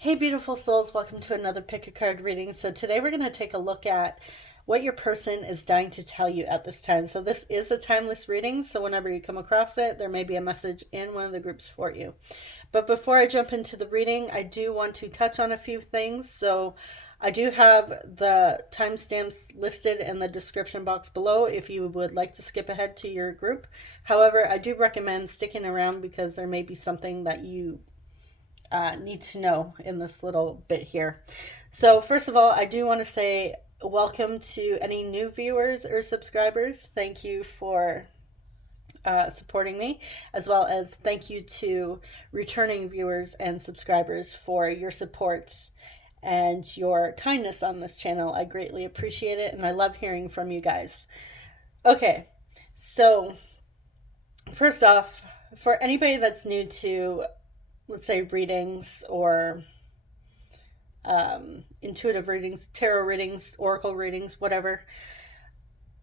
Hey, beautiful souls, welcome to another pick a card reading. So, today we're going to take a look at what your person is dying to tell you at this time. So, this is a timeless reading. So, whenever you come across it, there may be a message in one of the groups for you. But before I jump into the reading, I do want to touch on a few things. So, I do have the timestamps listed in the description box below if you would like to skip ahead to your group. However, I do recommend sticking around because there may be something that you need to know in this little bit here. So, first of all, I do want to say welcome to any new viewers or subscribers. Thank you for supporting me, as well as thank you to returning viewers and subscribers for your support and your kindness on this channel. I greatly appreciate it, and I love hearing from you guys. Okay, so first off, for anybody that's new to, let's say, readings or intuitive readings, tarot readings, oracle readings, whatever,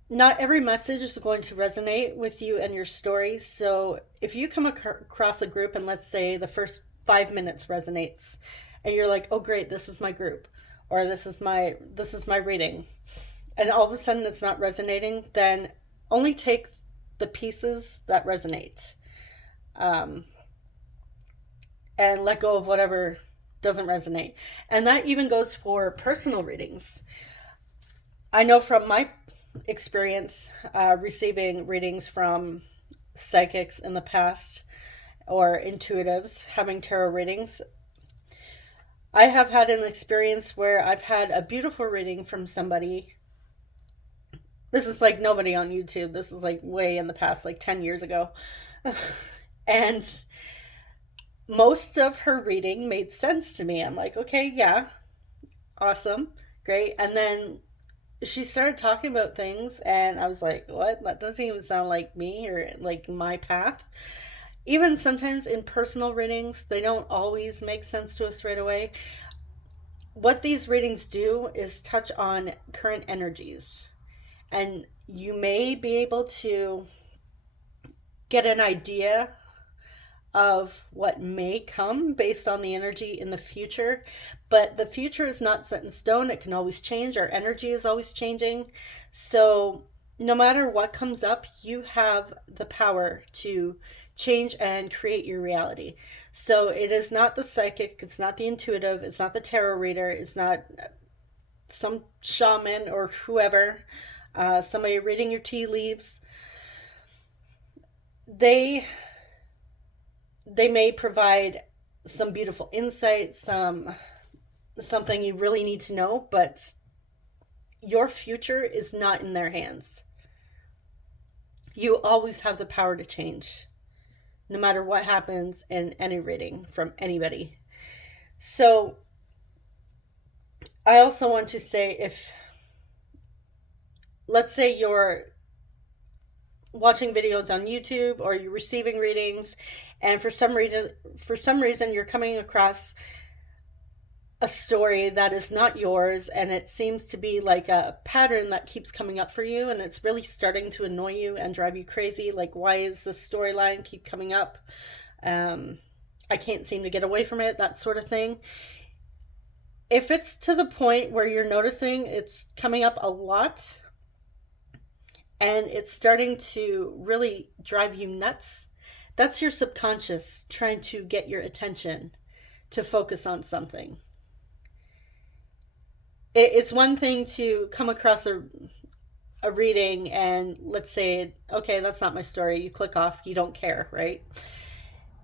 not every message is going to resonate with you and your story. So if you come across a group and let's say the first 5 minutes resonates and you're like, oh great, this is my group, or this is my reading, and all of a sudden it's not resonating, then only take the pieces that resonate. And let go of whatever doesn't resonate. And that even goes for personal readings. I know from my experience receiving readings from psychics in the past or intuitives, having tarot readings, I have had an experience where I've had a beautiful reading from somebody. This is like nobody on YouTube. This is like way in the past, like 10 years ago. And most of her reading made sense to me. I'm like, okay, yeah, awesome, great. And then she started talking about things, and I was like, what? That doesn't even sound like me or like my path. Even sometimes in personal readings, they don't always make sense to us right away. What these readings do is touch on current energies, and you may be able to get an idea of what may come based on the energy in the future. But the future is not set in stone. It can always change. Our energy is always changing. So no matter what comes up, you have the power to change and create your reality. So it is not the psychic, it's not the intuitive, it's not the tarot reader, it's not some shaman or whoever, somebody reading your tea leaves. They may provide some beautiful insights, something you really need to know, but your future is not in their hands. You always have the power to change, no matter what happens in any reading from anybody. So I also want to say, if, let's say you're watching videos on YouTube or you're receiving readings, and for some reason you're coming across a story that is not yours, and it seems to be like a pattern that keeps coming up for you, and it's really starting to annoy you and drive you crazy. Like, why is this storyline keep coming up? I can't seem to get away from it, that sort of thing. If it's to the point where you're noticing it's coming up a lot and it's starting to really drive you nuts, that's your subconscious trying to get your attention to focus on something. It's one thing to come across a reading and let's say, okay, that's not my story. You click off, you don't care, right?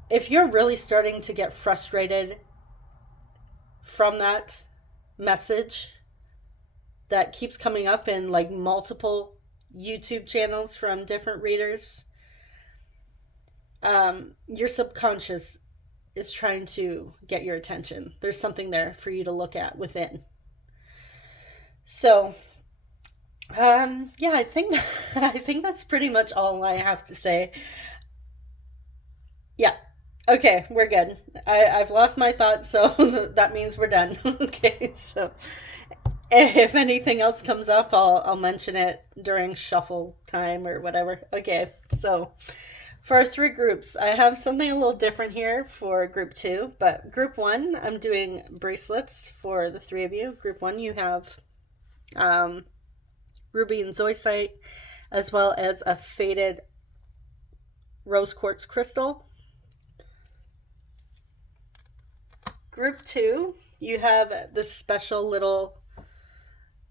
If you're really starting to get frustrated from that message that keeps coming up in like multiple YouTube channels from different readers, your subconscious is trying to get your attention. There's something there for you to look at within. So, yeah, I think that's pretty much all I have to say. Yeah. Okay, we're good. I've lost my thoughts, so that means we're done. Okay, so if anything else comes up, I'll mention it during shuffle time or whatever. Okay, so For our three groups, I have something a little different here for group 2, but group 1, I'm doing bracelets for the three of you. Group 1, you have ruby and zoisite, as well as a faded rose quartz crystal. Group 2, you have this special little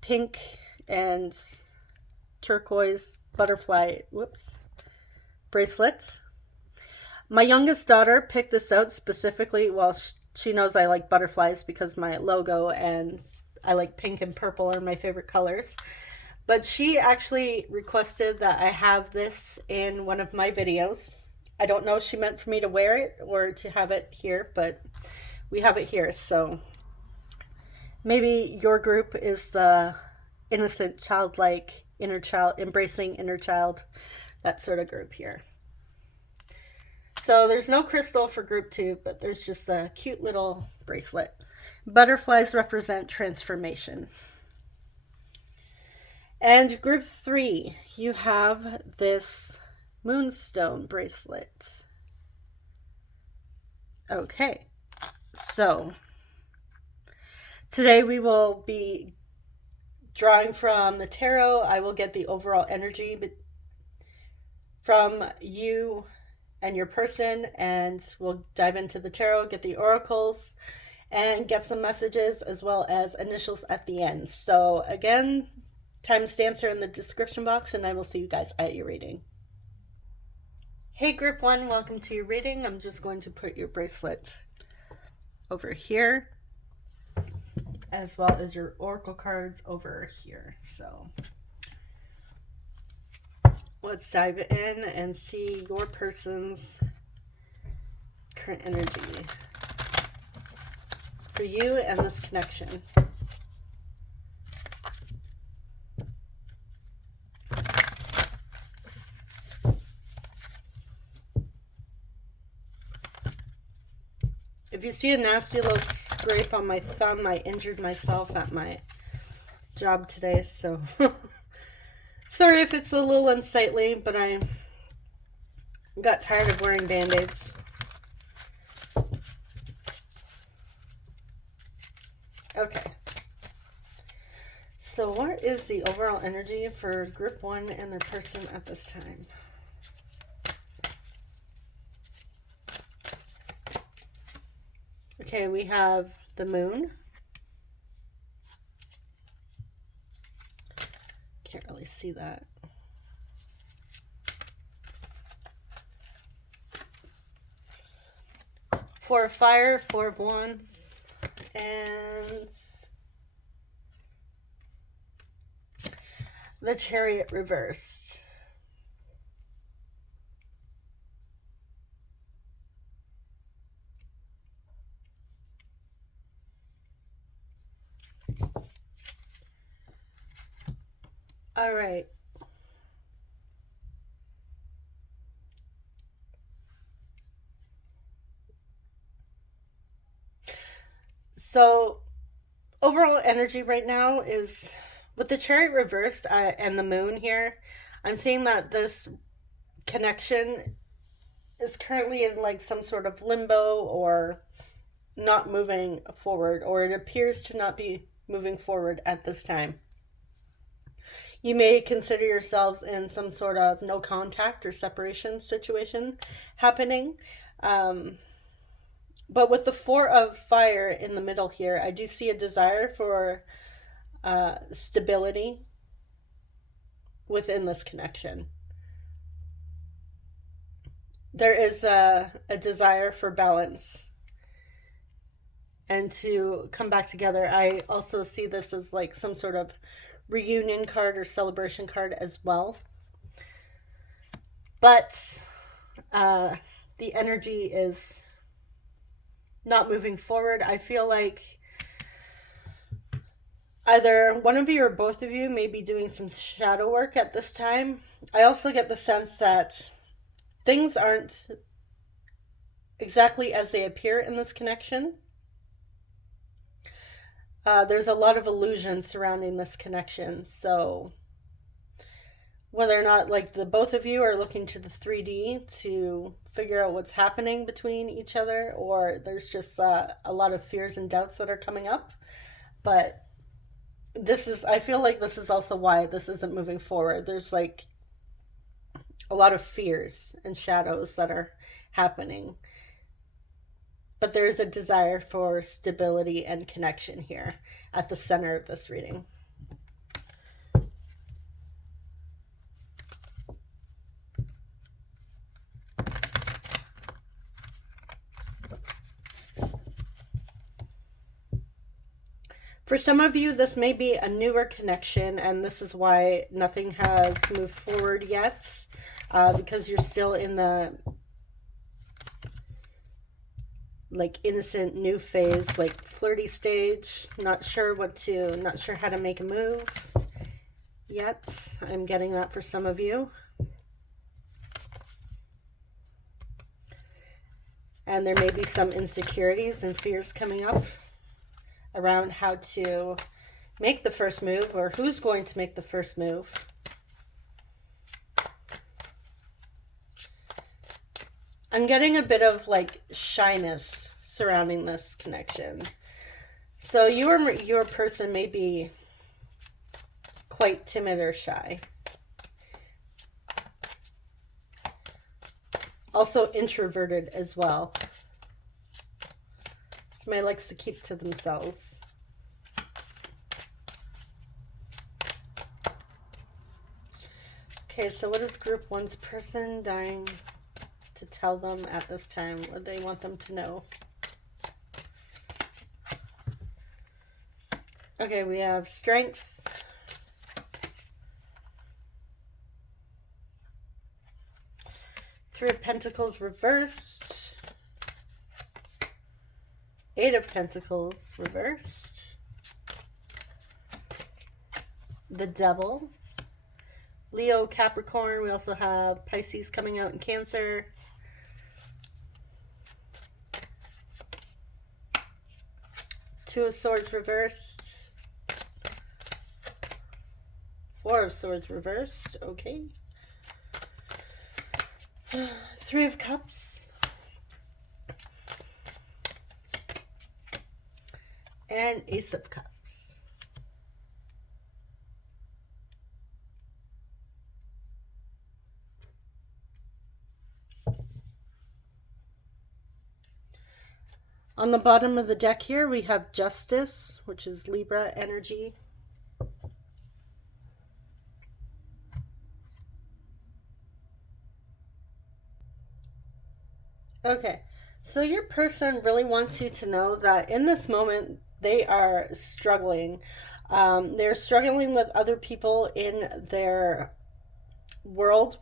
pink and turquoise butterfly, bracelets. My youngest daughter picked this out specifically. Well, she knows I like butterflies because my logo and I like pink and purple are my favorite colors. But she actually requested that I have this in one of my videos. I don't know if she meant for me to wear it or to have it here, but we have it here. So maybe your group is the innocent, childlike, inner child, embracing inner child, that sort of group here. So there's no crystal for group 2, but there's just a cute little bracelet. Butterflies represent transformation. And group 3, you have this moonstone bracelet. Okay, so today we will be drawing from the tarot. I will get the overall energy from you and your person, and we'll dive into the tarot, get the oracles, and get some messages as well as initials at the end. So again, timestamps are in the description box, and I will see you guys at your reading. Hey group 1, welcome to your reading. I'm just going to put your bracelet over here, as well as your oracle cards over here. So let's dive in and see your person's current energy for you and this connection. If you see a nasty little scrape on my thumb, I injured myself at my job today, so sorry if it's a little unsightly, but I got tired of wearing band-aids. Okay. So what is the overall energy for group 1 and their person at this time? Okay, we have the moon. Can't really see that. Four of fire, 4 of wands, and the chariot reversed. All right. So overall energy right now is with the chariot reversed and the moon here. I'm seeing that this connection is currently in like some sort of limbo or not moving forward, or it appears to not be moving forward at this time. You may consider yourselves in some sort of no contact or separation situation happening. But with the 4 of fire in the middle here, I do see a desire for stability within this connection. There is a desire for balance and to come back together. I also see this as like some sort of reunion card or celebration card as well. But the energy is not moving forward. I feel like either one of you or both of you may be doing some shadow work at this time. I also get the sense that things aren't exactly as they appear in this connection. There's a lot of illusion surrounding this connection. So whether or not like the both of you are looking to the 3D to figure out what's happening between each other, or there's just a lot of fears and doubts that are coming up. But this is, I feel like this is also why this isn't moving forward. There's like a lot of fears and shadows that are happening, but there is a desire for stability and connection here at the center of this reading. For some of you, this may be a newer connection, and this is why nothing has moved forward yet, because you're still in the like innocent new phase, like flirty stage, not sure how to make a move yet. I'm getting that for some of you. And there may be some insecurities and fears coming up around how to make the first move, or who's going to make the first move. I'm getting a bit of like shyness surrounding this connection. So your person may be quite timid or shy. Also introverted as well. Somebody likes to keep to themselves. Okay, so what is group one's person dying to tell them at this time? What do they want them to know? Okay, we have strength. Three of Pentacles reversed. Eight of Pentacles reversed. The Devil. Leo, Capricorn. We also have Pisces coming out in Cancer. Two of Swords reversed. Four of Swords reversed. Okay. Three of Cups. And Ace of Cups. On the bottom of the deck here, we have Justice, which is Libra energy. Okay, so your person really wants you to know that in this moment, they are struggling. They're struggling with other people in their world.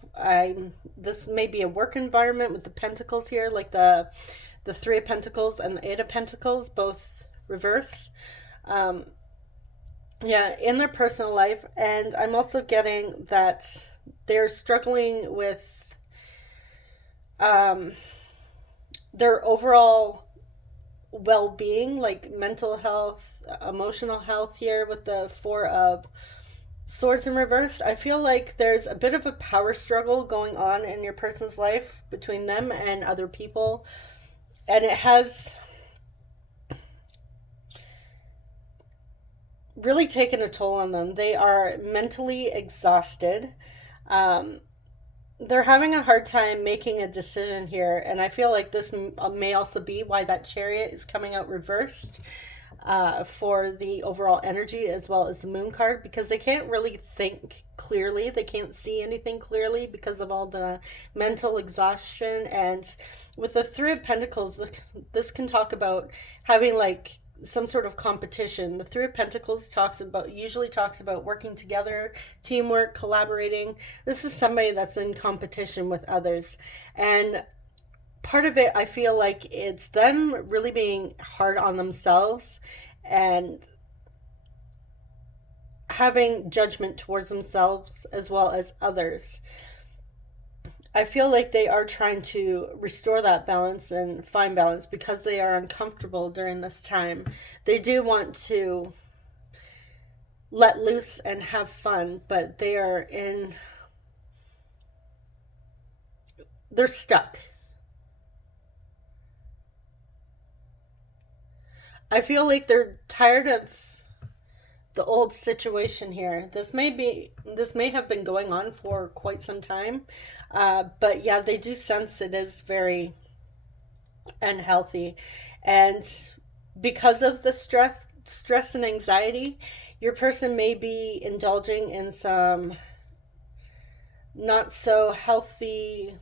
This may be a work environment with the Pentacles here, like the Three of Pentacles and the Eight of Pentacles, both reverse. Yeah, in their personal life. And I'm also getting that they're struggling with their overall well-being, like mental health, emotional health here with the Four of Swords in reverse. I feel like there's a bit of a power struggle going on in your person's life between them and other people. And it has really taken a toll on them. They are mentally exhausted. They're having a hard time making a decision here, and I feel like this may also be why that Chariot is coming out reversed for the overall energy, as well as the Moon card, because they can't really think clearly. They can't see anything clearly because of all the mental exhaustion. And with the Three of Pentacles, this can talk about having like some sort of competition. The Three of Pentacles usually talks about working together, teamwork, collaborating. This is somebody that's in competition with others. And part of it, I feel like it's them really being hard on themselves and having judgment towards themselves as well as others. I feel like they are trying to restore that balance and find balance because they are uncomfortable during this time. They do want to let loose and have fun, but they are in they're stuck. I feel like they're tired of the old situation here. This may have been going on for quite some time, but yeah, they do sense it is very unhealthy, and because of the stress and anxiety, your person may be indulging in some not so healthy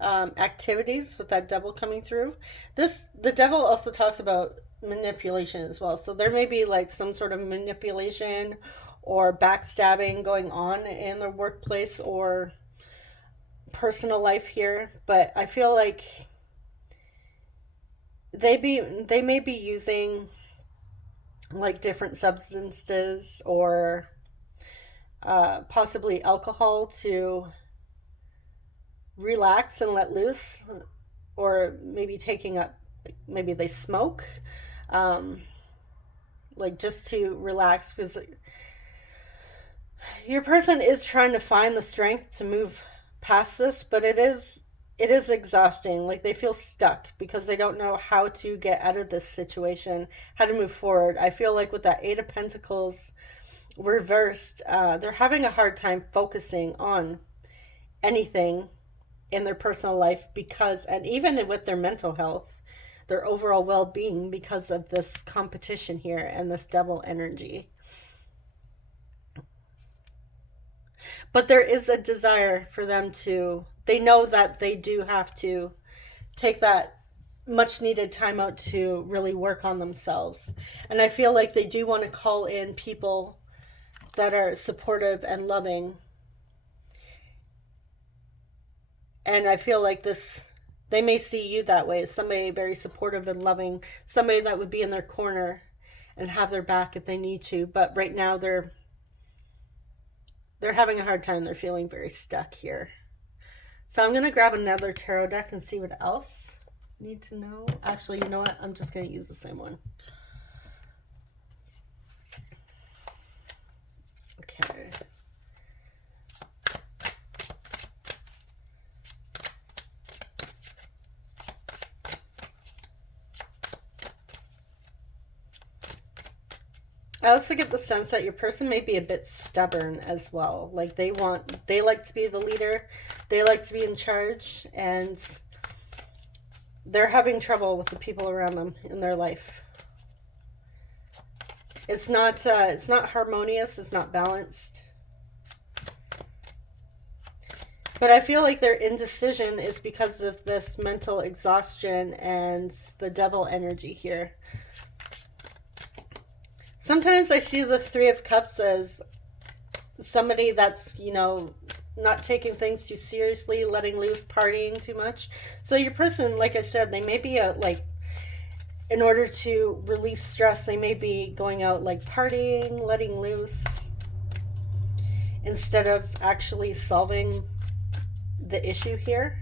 activities with that devil coming through. The devil also talks about manipulation as well. So there may be like some sort of manipulation or backstabbing going on in the workplace or personal life here. But I feel like they may be using like different substances or possibly alcohol to relax and let loose, or maybe taking up, like maybe they smoke, um, like just to relax, because your person is trying to find the strength to move past this, but it is exhausting. Like they feel stuck because they don't know how to get out of this situation, how to move forward. I feel like with that Eight of Pentacles reversed, they're having a hard time focusing on anything in their personal life, because, and even with their mental health, their overall well-being, because of this competition here and this devil energy. But there is a desire for them to, they know that they do have to take that much needed time out to really work on themselves. And I feel like they do want to call in people that are supportive and loving. And I feel like they may see you that way, as somebody very supportive and loving, somebody that would be in their corner and have their back if they need to. But right now they're having a hard time. They're feeling very stuck here. So I'm going to grab another tarot deck and see what else you need to know. Actually, you know what? I'm just going to use the same one. Okay. I also get the sense that your person may be a bit stubborn as well. Like they like to be the leader, they like to be in charge, and they're having trouble with the people around them in their life. It's not harmonious, it's not balanced. But I feel like their indecision is because of this mental exhaustion and the devil energy here. Sometimes I see the Three of Cups as somebody that's, not taking things too seriously, letting loose, partying too much. So your person, like I said, they may be in order to relieve stress, they may be going out like partying, letting loose, instead of actually solving the issue here.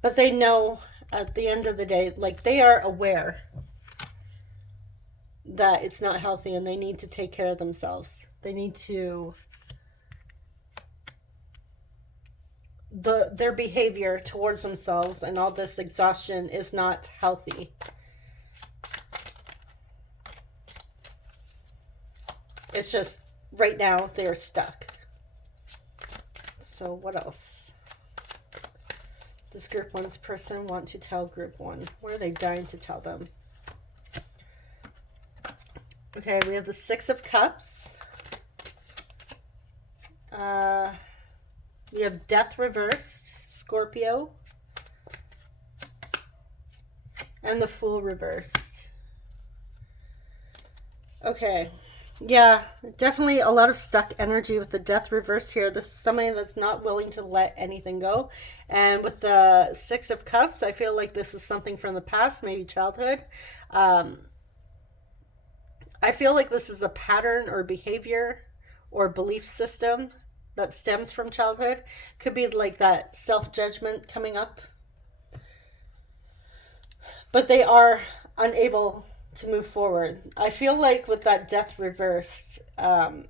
But they know at the end of the day, like they are aware that it's not healthy and they need to take care of themselves. They need to, their behavior towards themselves and all this exhaustion is not healthy. It's just right now they're stuck. So what else? Does Group 1's person want to tell Group 1? What are they dying to tell them? Okay, we have the Six of Cups. We have Death reversed, Scorpio. And the Fool reversed. Okay. Yeah, definitely a lot of stuck energy with the Death reversed here. This is somebody that's not willing to let anything go. And with the Six of Cups, I feel like this is something from the past, maybe childhood. I feel like this is a pattern or behavior or belief system that stems from childhood. Could be like that self-judgment coming up. But they are unable to move forward. I feel like with that death reversed, and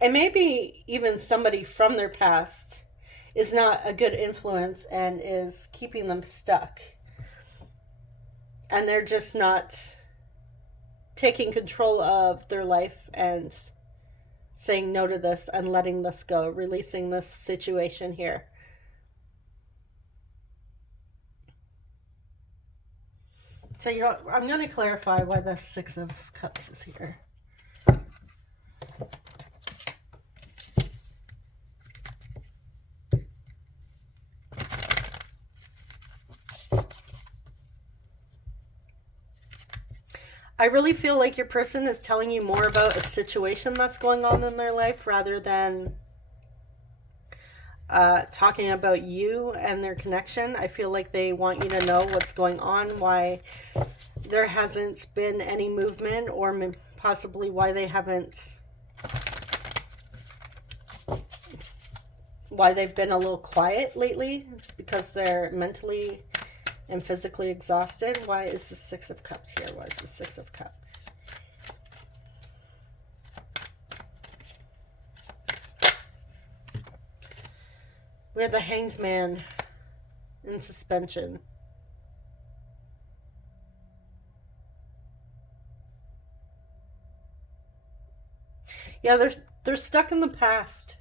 maybe even somebody from their past is not a good influence and is keeping them stuck. And they're just not taking control of their life and saying no to this and letting this go, releasing this situation here. So I'm going to clarify why the Six of Cups is here. I really feel like your person is telling you more about a situation that's going on in their life rather than talking about you and their connection. I feel like they want you to know what's going on, why there hasn't been any movement, or possibly why they haven't, why they've been a little quiet lately. It's because they're mentally and physically exhausted. Why is the Six of Cups here? Why is the Six of Cups? We have the Hanged Man in suspension. Yeah, they're stuck in the past.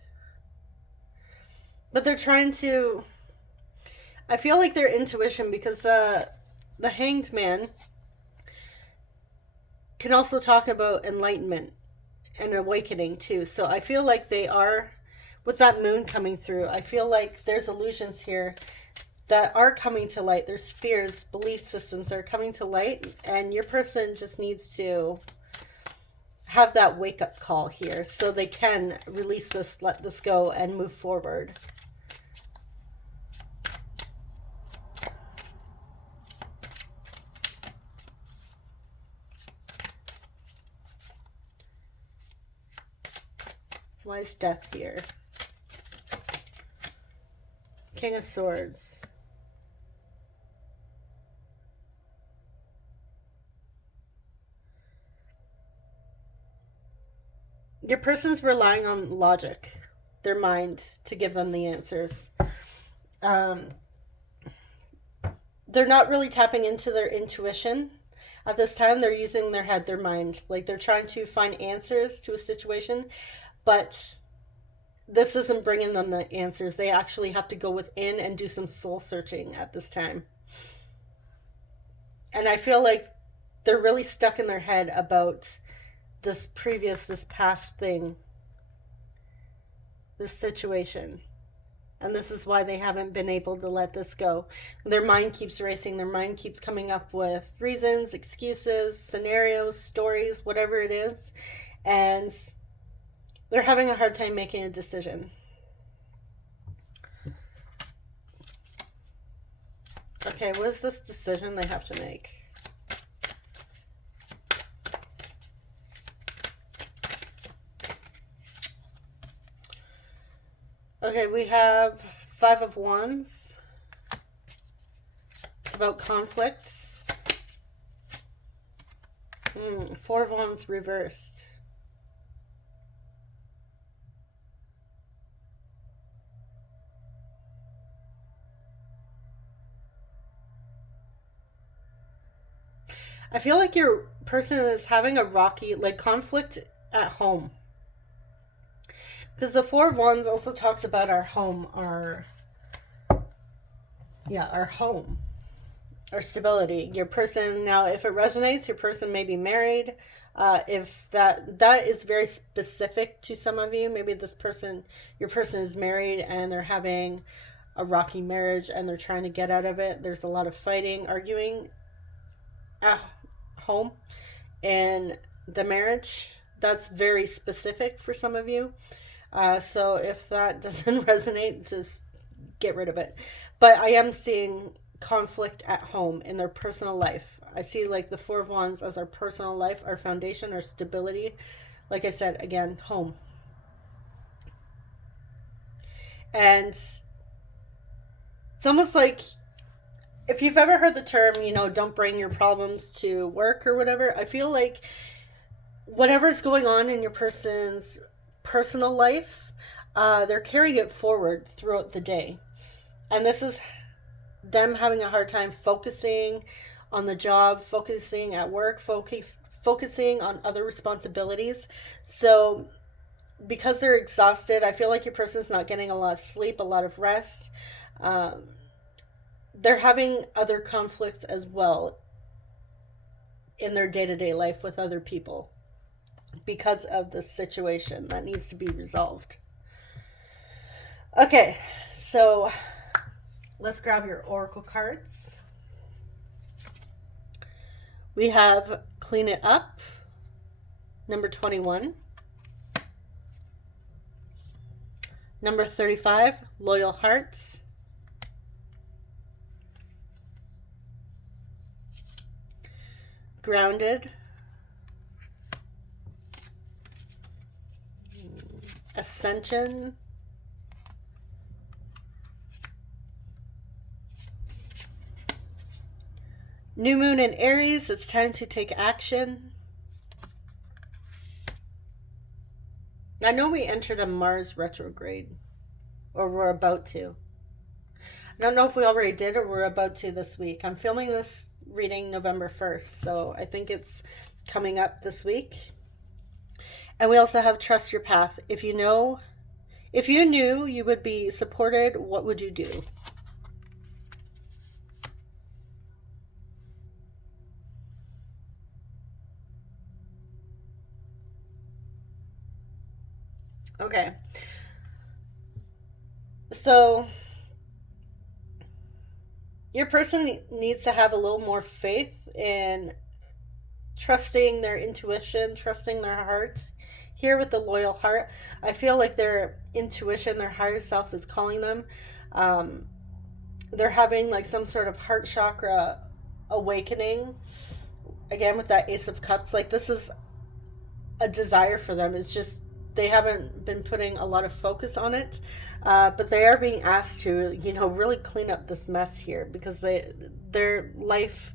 But they're trying to, I feel like their intuition, because the Hanged Man can also talk about enlightenment and awakening too. So I feel like they are, with that moon coming through, I feel like there's illusions here that are coming to light. There's fears, belief systems are coming to light, and your person just needs to have that wake-up call here so they can release this, let this go, and move forward. Why is Death here? King of Swords. Your person's relying on logic, their mind, to give them the answers. They're not really tapping into their intuition. At this time, they're using their head, their mind. Like, they're trying to find answers to a situation, but this isn't bringing them the answers. They actually have to go within and do some soul searching at this time. And I feel like they're really stuck in their head about this past thing, this situation. And this is why they haven't been able to let this go. Their mind keeps racing. Their mind keeps coming up with reasons, excuses, scenarios, stories, whatever it is. And they're having a hard time making a decision. Okay, what is this decision they have to make? Okay, we have Five of Wands. It's about conflicts. Four of Wands reversed. I feel like your person is having a rocky, like, conflict at home. Because the Four of Wands also talks about our home, our home, our stability. Your person, now, if it resonates, your person may be married. If that is very specific to some of you, maybe your person is married and they're having a rocky marriage and they're trying to get out of it. There's a lot of fighting, arguing at home and the marriage. That's very specific for some of you. So if that doesn't resonate, just get rid of it. But I am seeing conflict at home in their personal life. I see, like, the Four of Wands as our personal life, our foundation, our stability. Like I said, again, home. And it's almost like if you've ever heard the term, don't bring your problems to work or whatever, I feel like whatever's going on in your person's personal life, they're carrying it forward throughout the day. And this is them having a hard time focusing on the job, focusing at work, focusing on other responsibilities. So because they're exhausted, I feel like your person's not getting a lot of sleep, a lot of rest. Um, they're having other conflicts as well in their day-to-day life with other people because of the situation that needs to be resolved. Okay, so let's grab your oracle cards. We have Clean It Up, number 21. Number 35, Loyal Hearts. Grounded. Ascension. New Moon in Aries, it's time to take action. I know we entered a Mars retrograde, or we're about to. I don't know if we already did or we're about to this week. I'm filming this reading November 1st, so I think it's coming up this week. And we also have Trust Your Path. If you knew you would be supported, what would you do? Okay. So your person needs to have a little more faith in trusting their intuition, trusting their heart. Here with the loyal heart, I feel like their intuition, their higher self is calling them. They're having like some sort of heart chakra awakening. Again, with that Ace of Cups, like this is a desire for them. It's just they haven't been putting a lot of focus on it, but they are being asked to, really clean up this mess here because their life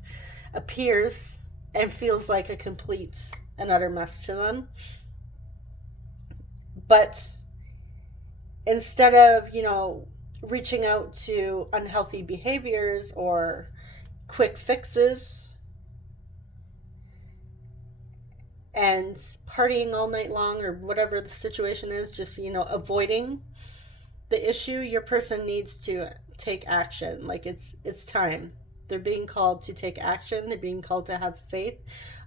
appears and feels like a complete and utter mess to them. But instead of, reaching out to unhealthy behaviors or quick fixes and partying all night long or whatever the situation is, just, avoiding the issue, your person needs to take action. Like it's time. They're being called to take action. They're being called to have faith.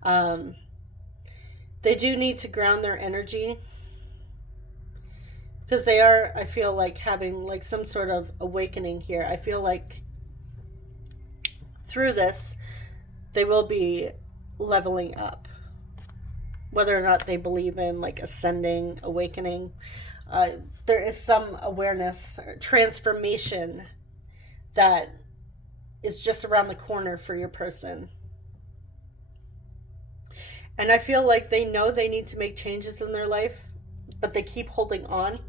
They do need to ground their energy because they are, I feel like, having like some sort of awakening here. I feel like through this, they will be leveling up. Whether or not they believe in like ascending, awakening, there is some awareness, transformation that is just around the corner for your person. And I feel like they know they need to make changes in their life, but they keep holding on.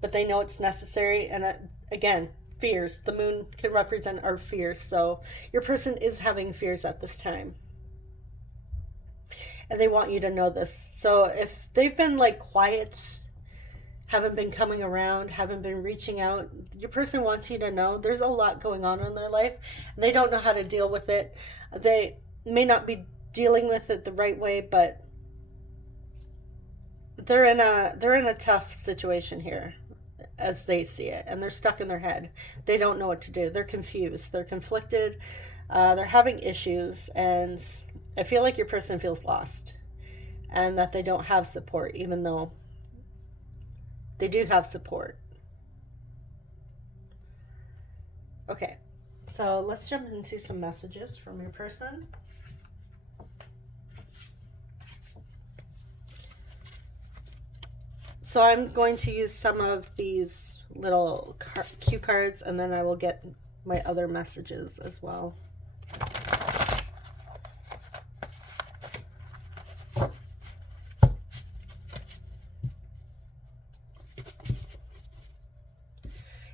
But they know it's necessary. And again, fears. The moon can represent our fears. So your person is having fears at this time. And they want you to know this. So if they've been like quiet, haven't been coming around, haven't been reaching out, your person wants you to know there's a lot going on in their life and they don't know how to deal with it. They may not be dealing with it the right way, but they're in a tough situation here as they see it, and they're stuck in their head. They don't know what to do. They're confused. They're conflicted. They're having issues, and I feel like your person feels lost and that they don't have support, even though they do have support. Okay, so let's jump into some messages from your person. So I'm going to use some of these little cue cards, and then I will get my other messages as well.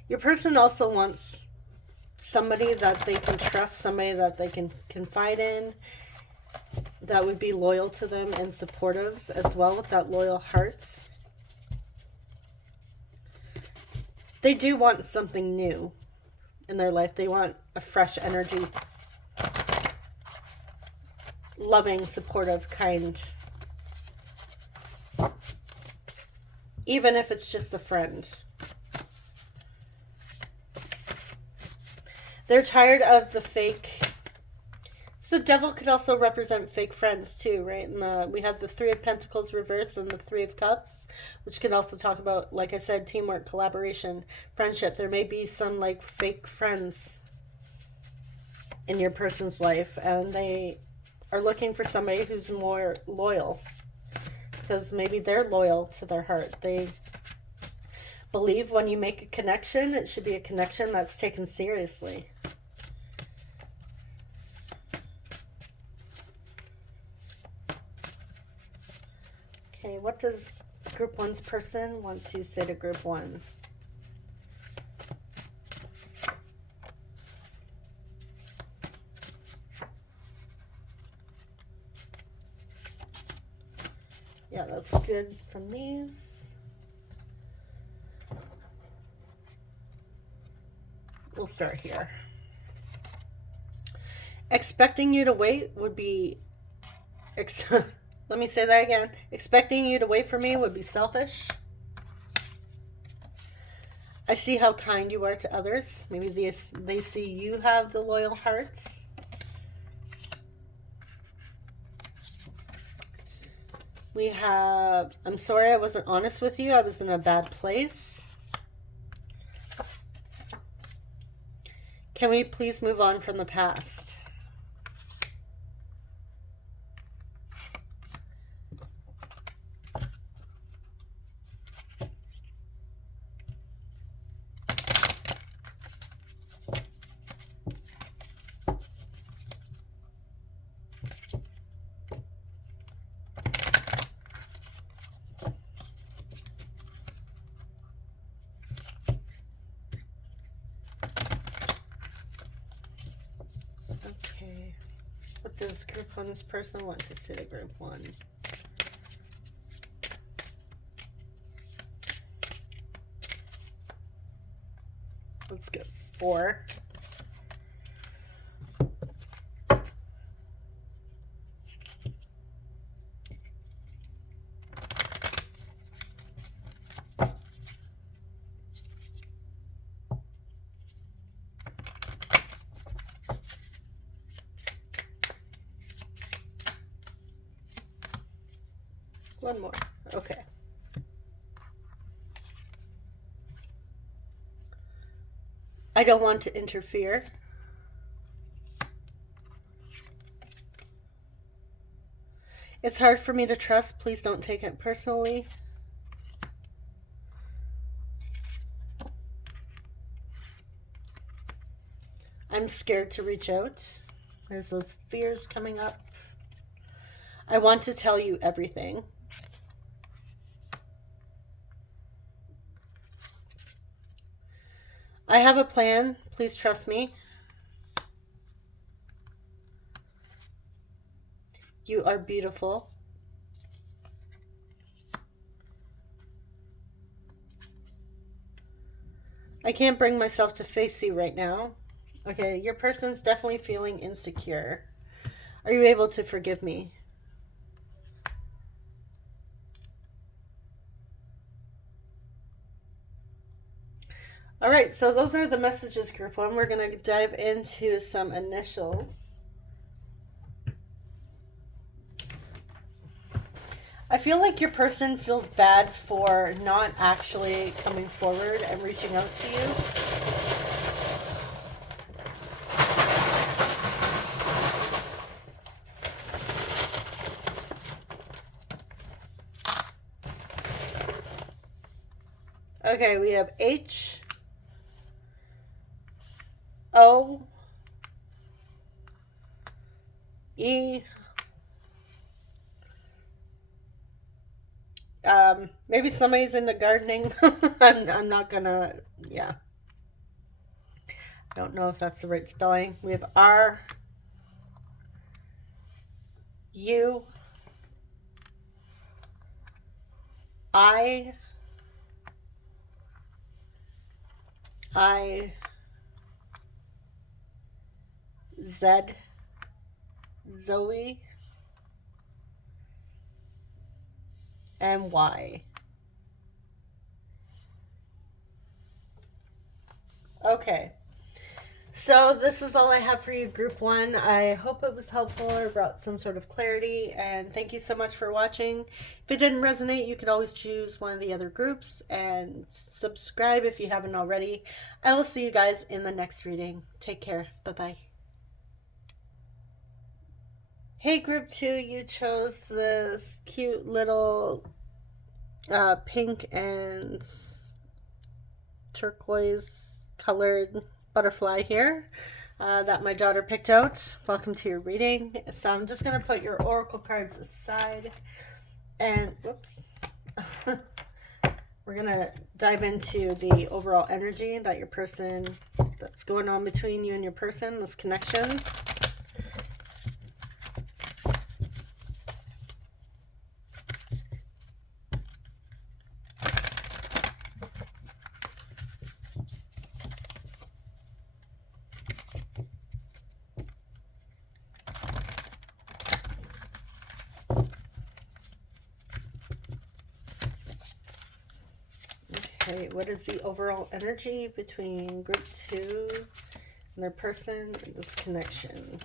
Your person also wants somebody that they can trust, somebody that they can confide in, that would be loyal to them and supportive as well, with that loyal hearts. They do want something new in their life. They want a fresh energy. Loving, supportive, kind. Even if it's just a friend. They're tired of the fake. So the devil could also represent fake friends too, right? And we have the Three of Pentacles reversed and the Three of Cups, which can also talk about, like I said, teamwork, collaboration, friendship. There may be some like fake friends in your person's life, and they are looking for somebody who's more loyal, because maybe they're loyal to their heart. They believe when you make a connection, it should be a connection that's taken seriously. Okay, what does Group 1's person want to say to Group 1? Yeah, that's good from these. We'll start here. Expecting you to wait would be... Let me say that again. Expecting you to wait for me would be selfish. I see how kind you are to others. Maybe they see you have the loyal hearts. We have, I'm sorry I wasn't honest with you. I was in a bad place. Can we please move on from the past? What does Group 1's person want to say to Group 1? Let's go 4. One more. Okay. I don't want to interfere. It's hard for me to trust. Please don't take it personally. I'm scared to reach out. There's those fears coming up. I want to tell you everything. I have a plan. Please trust me. You are beautiful. I can't bring myself to face you right now. Okay, your person's definitely feeling insecure. Are you able to forgive me? All right, so those are the messages, Group 1. We're going to dive into some initials. I feel like your person feels bad for not actually coming forward and reaching out to you. Okay, we have H, O, E, maybe somebody's into gardening. I'm not gonna, yeah. Don't know if that's the right spelling. We have R, U, I, Z, Zoe, and Y. Okay. So this is all I have for you, Group 1. I hope it was helpful or brought some sort of clarity, and thank you so much for watching. If it didn't resonate, you could always choose one of the other groups and subscribe if you haven't already. I will see you guys in the next reading. Take care. Bye-bye. Hey, Group 2, you chose this cute little pink and turquoise colored butterfly here that my daughter picked out. Welcome to your reading. So I'm just going to put your oracle cards aside and whoops. We're going to dive into the overall energy that your person, that's going on between you and your person, this connection. Okay, what is the overall energy between Group 2 and their person and this connection?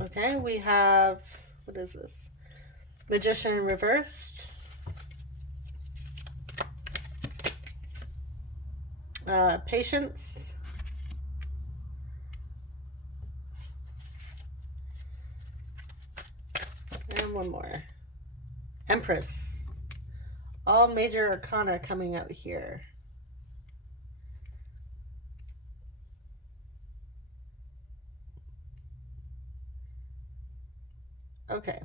Okay, we have, what is this? Magician reversed. Patience. And one more. Empress. All major arcana coming out here. Okay.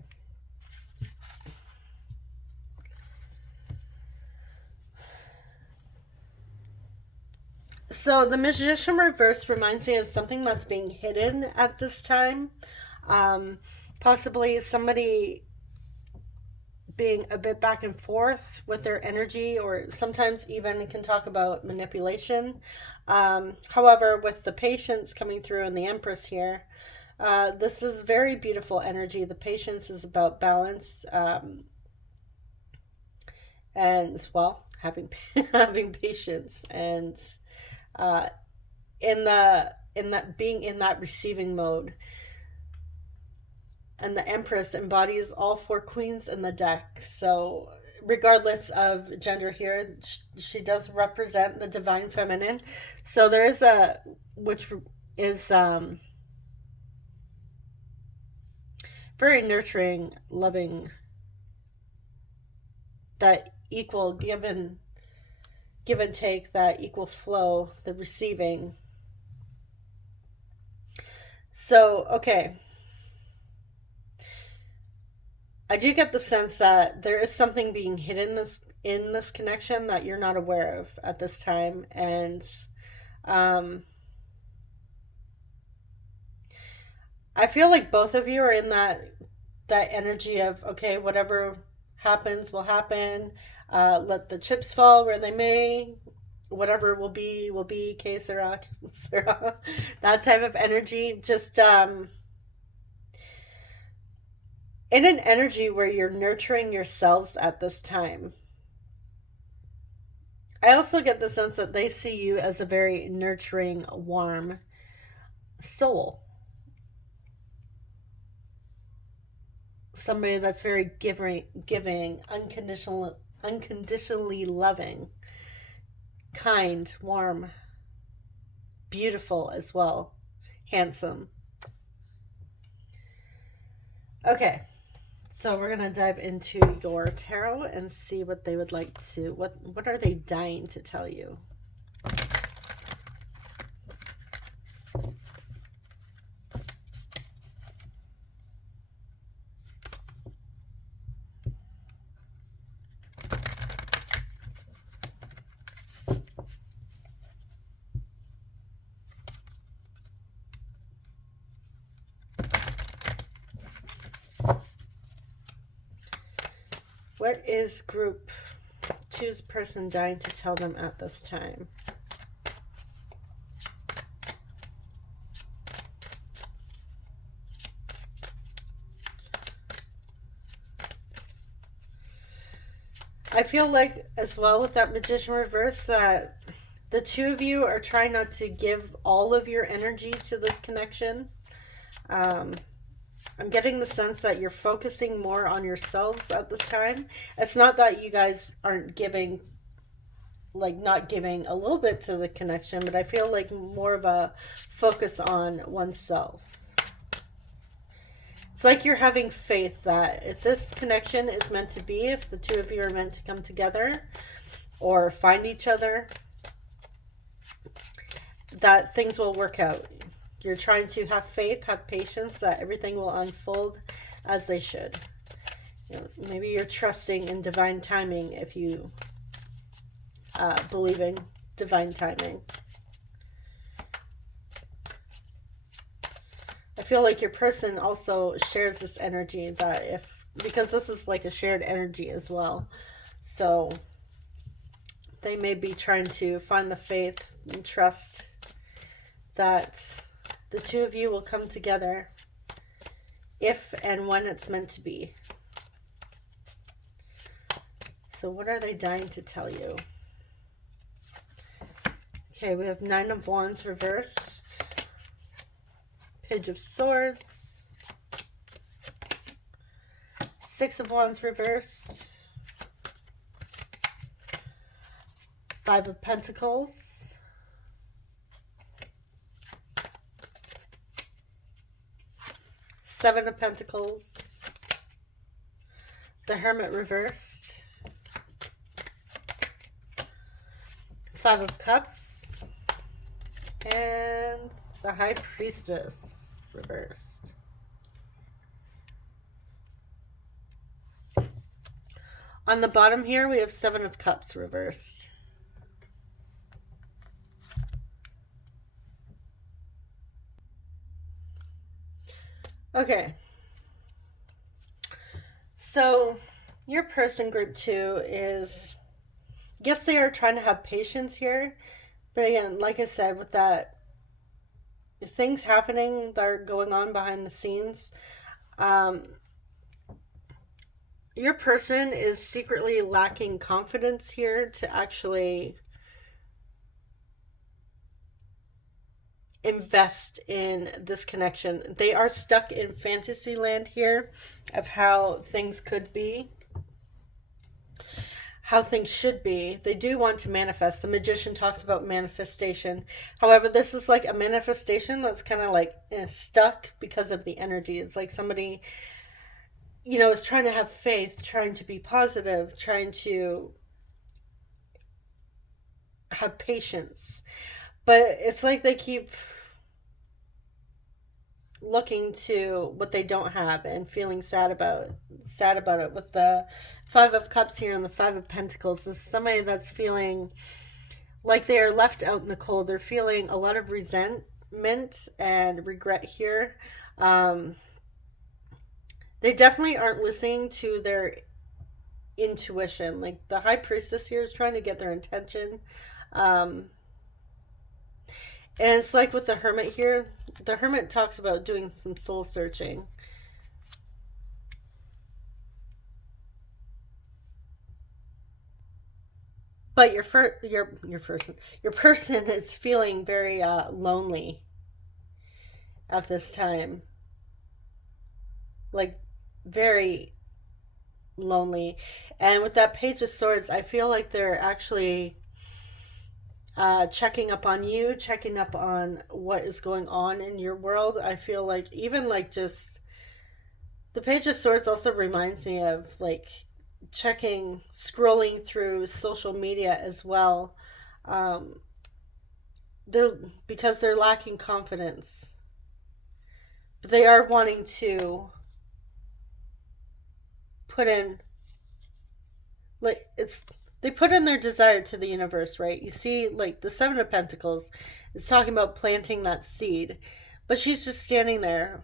So the Magician reverse reminds me of something that's being hidden at this time. Possibly somebody being a bit back and forth with their energy, or sometimes even can talk about manipulation. However, with the Patience coming through and the Empress here, this is very beautiful energy. The Patience is about balance, and well, having having patience, and in that being in that receiving mode. And the Empress embodies all 4 queens in the deck. So regardless of gender here, she does represent the divine feminine. So there is a, which is very nurturing, loving, that equal give and take, that equal flow, the receiving. So, okay. I do get the sense that there is something being hidden in this connection that you're not aware of at this time, and I feel like both of you are in that energy of, okay, whatever happens will happen. Let the chips fall where they may. Whatever will be. Que sera, sera. That type of energy. Just in an energy where you're nurturing yourselves at this time. I also get the sense that they see you as a very nurturing, warm soul. Somebody that's very giving, unconditionally loving, kind, warm, beautiful as well, handsome. Okay. So we're going to dive into your tarot and see what they would like to, what are they dying to tell you? What is group two's person dying to tell them at this time? I feel like as well with that Magician reverse that the two of you are trying not to give all of your energy to this connection. I'm getting the sense that you're focusing more on yourselves at this time. It's not that you guys aren't giving, like not giving a little bit to the connection, but I feel like more of a focus on oneself. It's like you're having faith that if this connection is meant to be, if the two of you are meant to come together or find each other, that things will work out. You're trying to have faith, have patience that everything will unfold as they should. You know, maybe you're trusting in divine timing if you believe in divine timing. I feel like your person also shares this energy that because this is like a shared energy as well. So they may be trying to find the faith and trust that the two of you will come together if and when it's meant to be. So what are they dying to tell you? Okay, we have Nine of Wands reversed. Page of Swords. Six of Wands reversed. Five of Pentacles. Seven of Pentacles. The Hermit reversed. Five of Cups. And the High Priestess reversed. On the bottom here, we have Seven of Cups reversed. Okay. So, your person, group two, is, yes, they are trying to have patience here. But again, like I said, with that, things happening that are going on behind the scenes, your person is secretly lacking confidence here to actually invest in this connection. They are stuck in fantasy land here of how things could be, how things should be. They do want to manifest. The Magician talks about manifestation. However, this is like a manifestation that's kind of like stuck because of the energy. It's like somebody, you know, is trying to have faith, trying to be positive, trying to have patience. But it's like they keep looking to what they don't have and feeling sad about it. With the Five of Cups here and the Five of Pentacles, this is somebody that's feeling like they are left out in the cold. They're feeling a lot of resentment and regret here. They definitely aren't listening to their intuition. Like the High Priestess here is trying to get their attention. And it's like with the Hermit here, the Hermit talks about doing some soul searching. But your person is feeling very lonely at this time. Like very lonely. And with that Page of Swords, I feel like they're actually checking up on you, checking up on what is going on in your world. I feel like even like just the Page of Swords also reminds me of like scrolling through social media as well. Because they're lacking confidence, but they are wanting to put in, like, they put in their desire to the universe, right? You see, like, the Seven of Pentacles is talking about planting that seed, but she's just standing there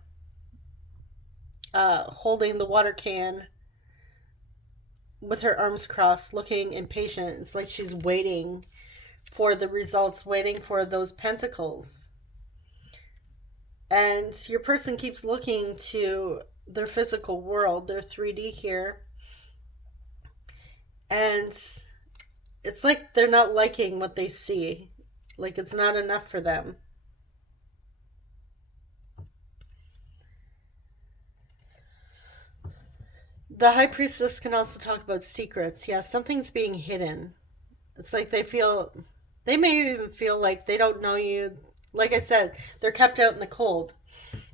holding the water can, with her arms crossed, looking impatient. It's like she's waiting for the results, waiting for those pentacles. And your person keeps looking to their physical world, their 3D here. And it's like they're not liking what they see. Like it's not enough for them. The High Priestess can also talk about secrets. Yeah, something's being hidden. It's like they may even feel like they don't know you. Like I said, they're kept out in the cold.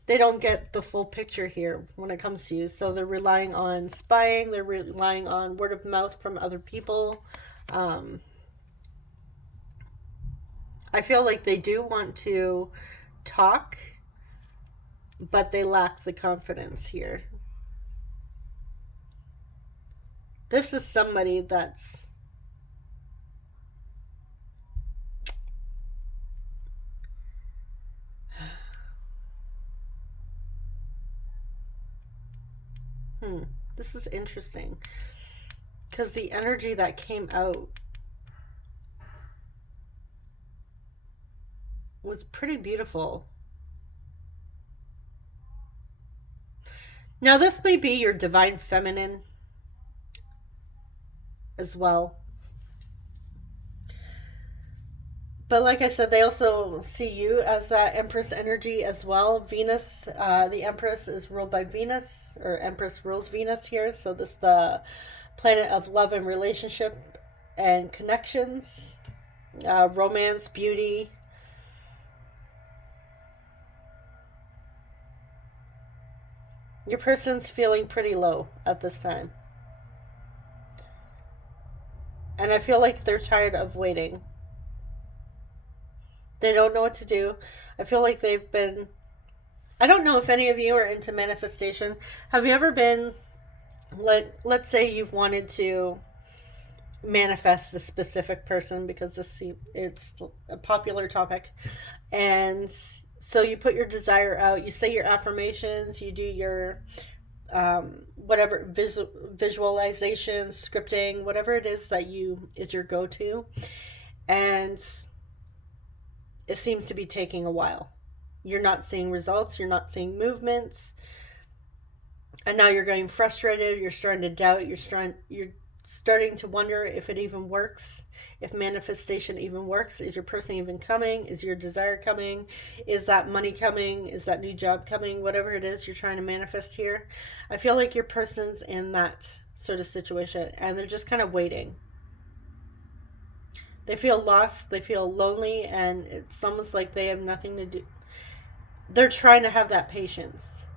They don't get the full picture here when it comes to you. So they're relying on spying. They're relying on word of mouth from other people. I feel like they do want to talk, but they lack the confidence here. This is somebody that's this is interesting because the energy that came out was pretty beautiful. Now this may be your divine feminine as well. But like I said, they also see you as that Empress energy as well. Venus, the Empress is ruled by Venus, or Empress rules Venus here. So this is the planet of love and relationship and connections, romance, beauty. Your person's feeling pretty low at this time. And I feel like they're tired of waiting. They don't know what to do. I feel like they've been... I don't know if any of you are into manifestation. Have you ever been... Let's say you've wanted to manifest a specific person because it's a popular topic. And so you put your desire out. You say your affirmations. You do your... whatever visualizations, scripting, whatever it is that is your go-to, and it seems to be taking a while. You're not seeing results, you're not seeing movements, and now you're getting frustrated, you're starting to doubt, you're starting to wonder if it even works, if manifestation even works. Is your person even coming? Is your desire coming? Is that money coming? Is that new job coming? Whatever it is you're trying to manifest here. I feel like your person's in that sort of situation and they're just kind of waiting. They feel lost, they feel lonely, and it's almost like they have nothing to do. They're trying to have that patience.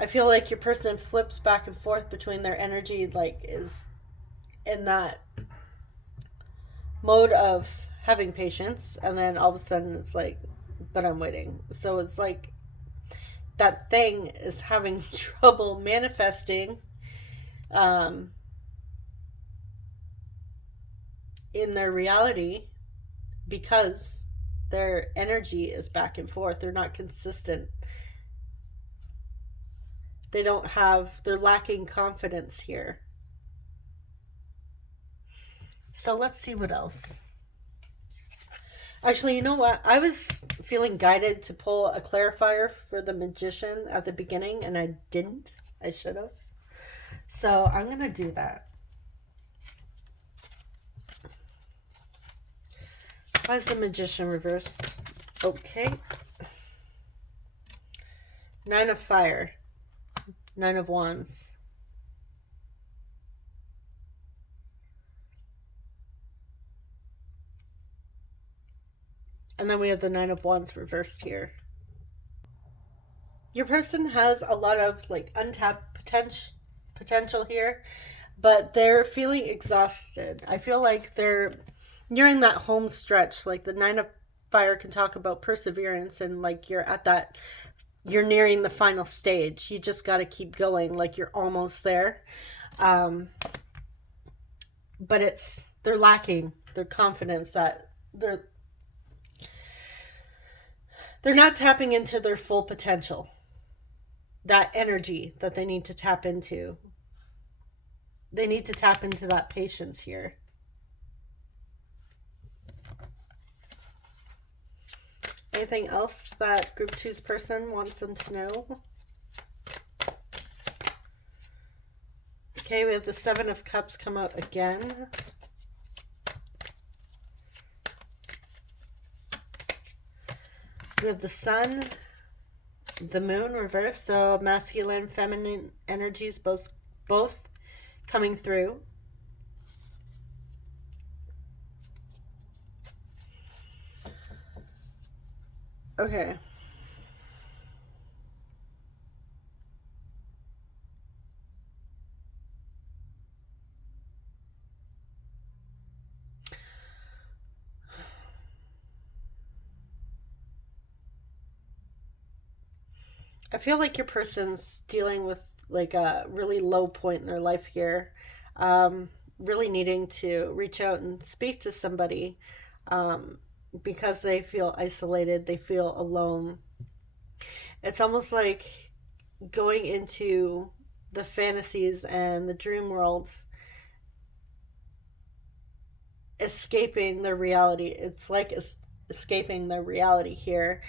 I feel like your person flips back and forth between their energy, like is in that mode of having patience, and then all of a sudden it's like, but I'm waiting. So it's like that thing is having trouble manifesting in their reality because their energy is back and forth. They're not consistent. They're lacking confidence here. So let's see what else. Actually, you know what? I was feeling guided to pull a clarifier for the Magician at the beginning, and I didn't. I should have. So I'm going to do that. Why is the Magician reversed? Okay. 9 of Fire. 9 of Wands. And then we have the 9 of Wands reversed here. Your person has a lot of like untapped potential here, but they're feeling exhausted. I feel like they're nearing that home stretch. Like the 9 of Fire can talk about perseverance and like you're nearing the final stage. You just got to keep going. Like you're almost there. But they're lacking their confidence, that they're not tapping into their full potential, that energy that they need to tap into. They need to tap into that patience here. Anything else that group 2's person wants them to know? Okay, we have the Seven of Cups come out again. We have the Sun, the Moon reverse, so masculine, feminine energies both coming through. Okay. I feel like your person's dealing with like a really low point in their life here. Really needing to reach out and speak to somebody because they feel isolated, they feel alone. It's almost like going into the fantasies and the dream worlds, escaping the reality. It's like escaping the reality here,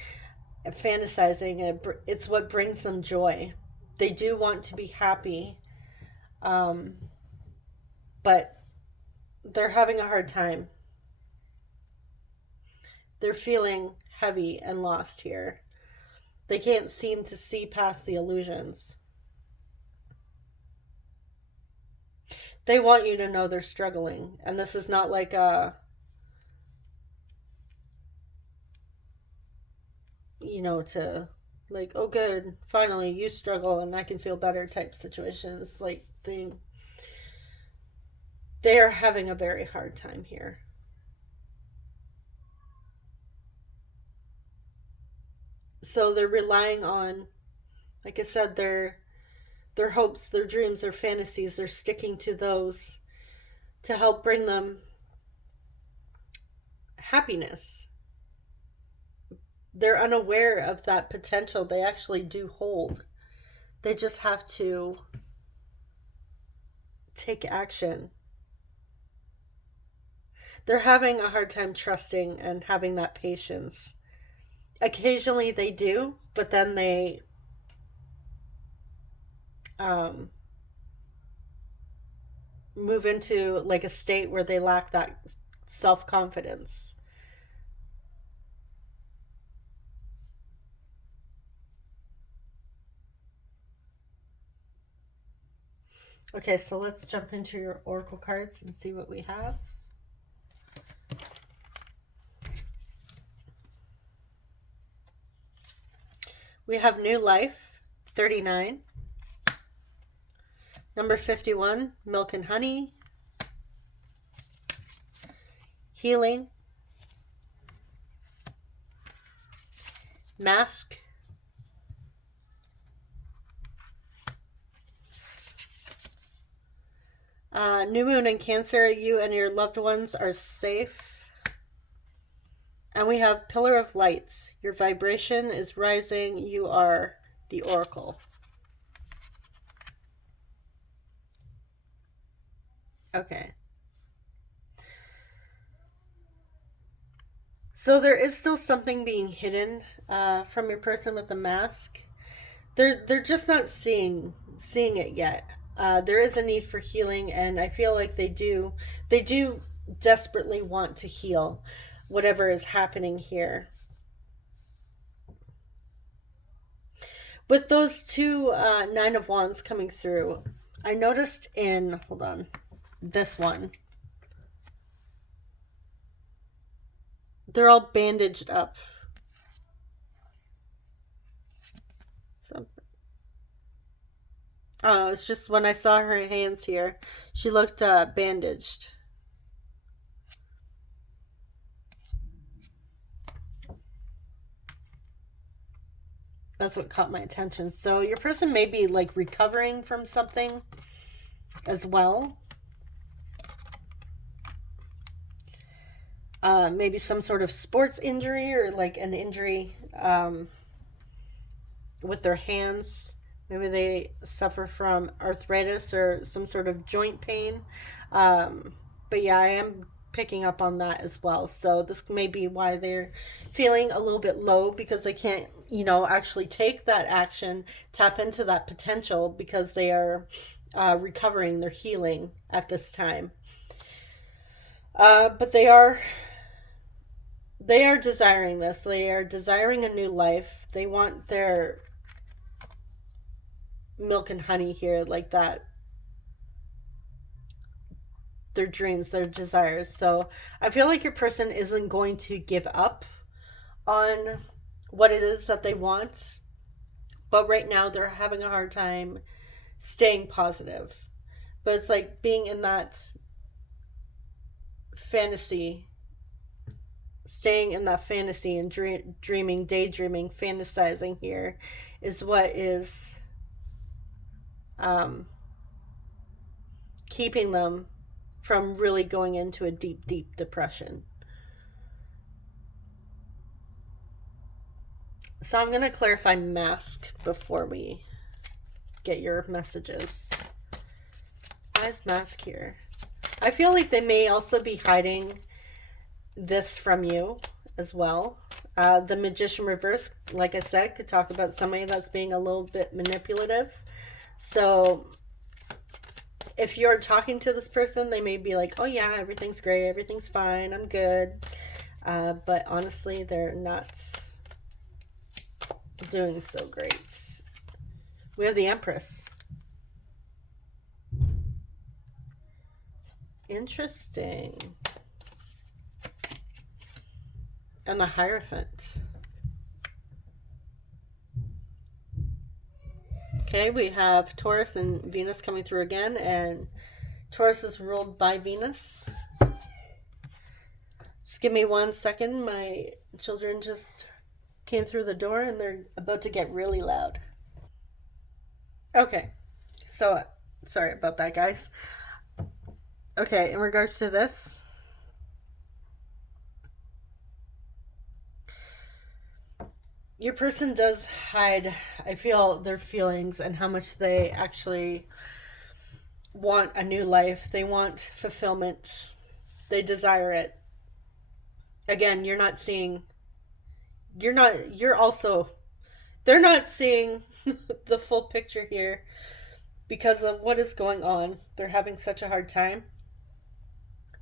fantasizing. It's what brings them joy. They do want to be happy, but they're having a hard time. They're feeling heavy and lost here. They can't seem to see past the illusions. They want you to know they're struggling, and this is not like a, to like, oh good, finally you struggle and I can feel better type situations. Like they are having a very hard time here. So they're relying on, like I said, their hopes, their dreams, their fantasies. They're sticking to those to help bring them happiness. They're unaware of that potential they actually do hold. They just have to take action. They're having a hard time trusting and having that patience. Occasionally they do, but then they move into like a state where they lack that self-confidence. Okay, so let's jump into your oracle cards and see what we have. We have New Life, 39. Number 51, Milk and Honey. Healing. Mask. New Moon in Cancer, you and your loved ones are safe. And we have Pillar of Lights. Your vibration is rising. You are the Oracle. Okay. So there is still something being hidden from your person with the mask. They're just not seeing it yet. There is a need for healing, and I feel like they do desperately want to heal whatever is happening here. With those two Nine of Wands coming through, I noticed in, hold on, this one, they're all bandaged up. Oh, it's just when I saw her hands here, she looked bandaged. That's what caught my attention. So your person may be like recovering from something as well. Maybe some sort of sports injury or like an injury with their hands. Maybe they suffer from arthritis or some sort of joint pain. But yeah, I am picking up on that as well. So this may be why they're feeling a little bit low, because they can't, actually take that action, tap into that potential, because they are recovering, they're healing at this time. But they are desiring this. They are desiring a new life. They want their milk and honey here, like that, their dreams, their desires. So I feel like your person isn't going to give up on what it is that they want, but right now they're having a hard time staying positive. But it's like being in that fantasy, staying in that fantasy and dreaming, daydreaming, fantasizing here is what is um, keeping them from really going into a deep, deep depression. So I'm going to clarify mask before we get your messages. Why is mask here? I feel like they may also be hiding this from you as well. The magician reverse, like I said, could talk about somebody that's being a little bit manipulative. So if you're talking to this person, they may be like, oh yeah, everything's great, everything's fine, I'm good. But honestly, they're not doing so great. We have the Empress. Interesting. And the Hierophant. Okay, we have Taurus and Venus coming through again, and Taurus is ruled by Venus. Just give me 1 second. My children just came through the door and they're about to get really loud. Okay, so sorry about that, guys. Okay, in regards to this, your person does hide, I feel, their feelings and how much they actually want a new life. They want fulfillment. They desire it. Again, you're not seeing, you're also, they're not seeing the full picture here because of what is going on. They're having such a hard time.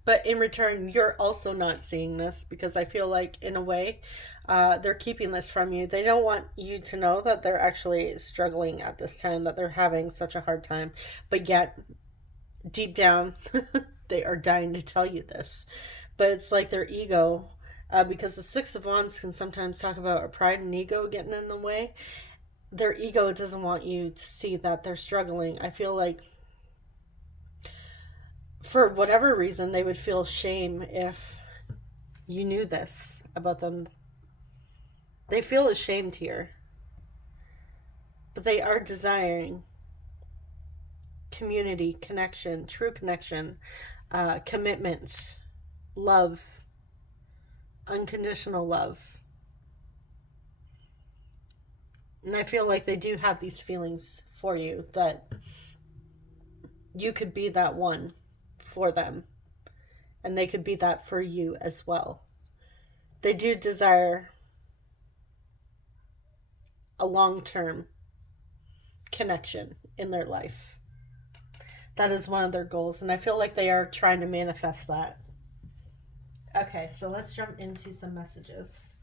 But in return, you're also not seeing this, because I feel like, in a way, they're keeping this from you. They don't want you to know that they're actually struggling at this time, that they're having such a hard time. But yet, deep down, they are dying to tell you this. But it's like their ego, because the Six of Wands can sometimes talk about a pride and ego getting in the way. Their ego doesn't want you to see that they're struggling. I feel like, for whatever reason, they would feel shame if you knew this about them. They feel ashamed here. But they are desiring community, connection, true connection, commitment, love, unconditional love. And I feel like they do have these feelings for you, that you could be that one for them, and they could be that for you as well. They do desire a long-term connection in their life. That is one of their goals, and I feel like they are trying to manifest that. Okay, so let's jump into some messages.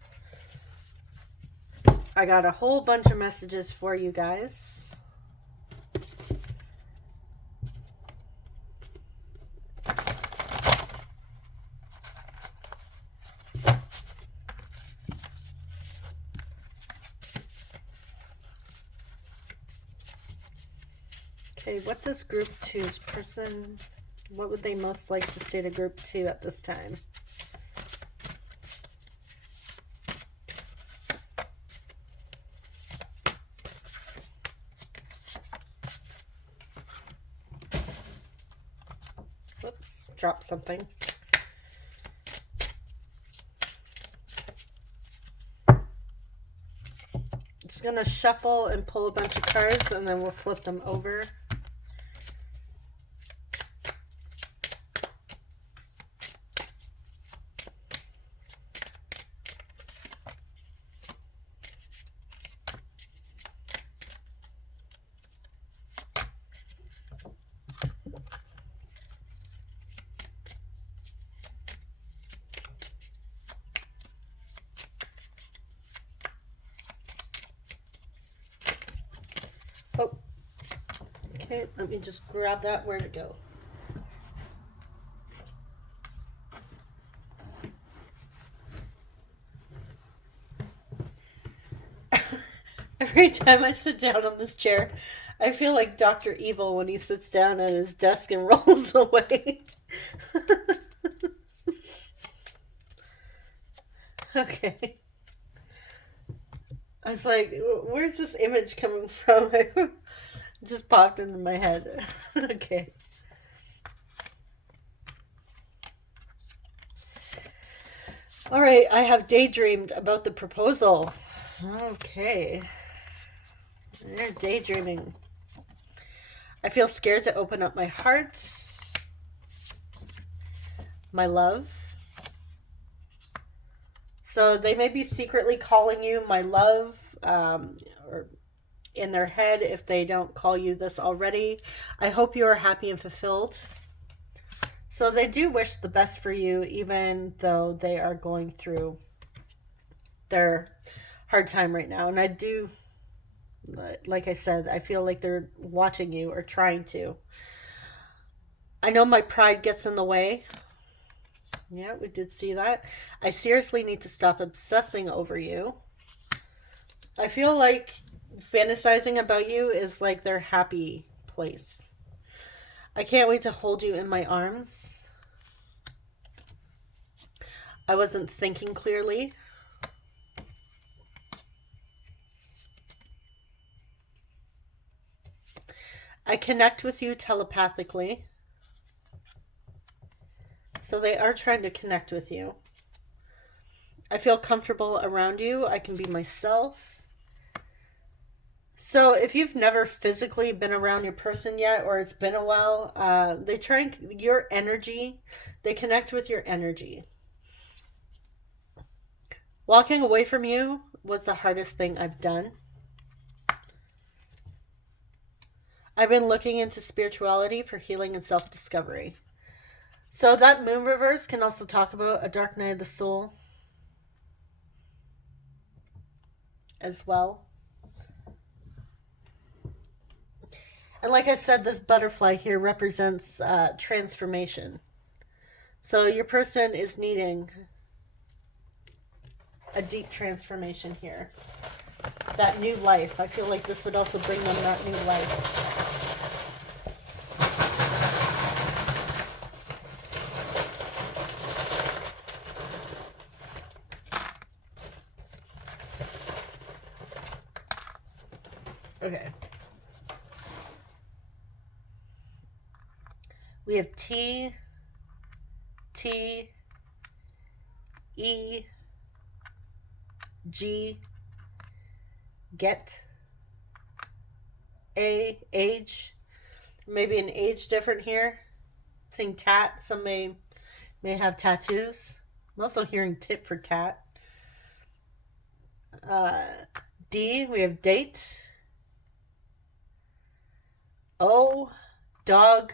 I got a whole bunch of messages for you guys. Okay, what does group two's person, what would they most like to say to group two at this time? Whoops, dropped something. Just gonna shuffle and pull a bunch of cards, and then we'll flip them over. Oh, okay, let me just grab that. Where'd it go? Every time I sit down on this chair, I feel like Dr. Evil when he sits down at his desk and rolls away. Okay. I was like, where's this image coming from? It just popped into my head. Okay. All right, I have daydreamed about the proposal. Okay. You're daydreaming. I feel scared to open up my heart, my love. So they may be secretly calling you my love, or in their head if they don't call you this already. I hope you are happy and fulfilled. So they do wish the best for you, even though they are going through their hard time right now. And I do, like I said, I feel like they're watching you or trying to. I know my pride gets in the way. Yeah, we did see that. I seriously need to stop obsessing over you. I feel like fantasizing about you is like their happy place. I can't wait to hold you in my arms. I wasn't thinking clearly. I connect with you telepathically. So they are trying to connect with you. I feel comfortable around you. I can be myself. So if you've never physically been around your person yet, or it's been a while, they try and your energy, they connect with your energy. Walking away from you was the hardest thing I've done. I've been looking into spirituality for healing and self-discovery. So that moon reverse can also talk about a dark night of the soul as well. And like I said, this butterfly here represents transformation. So your person is needing a deep transformation here. That new life. I feel like this would also bring them that new life. Okay. We have T, T, E, G, get, A, age. Maybe an age different here. Saying tat. Some may have tattoos. I'm also hearing tit for tat. D, we have date. O, dog.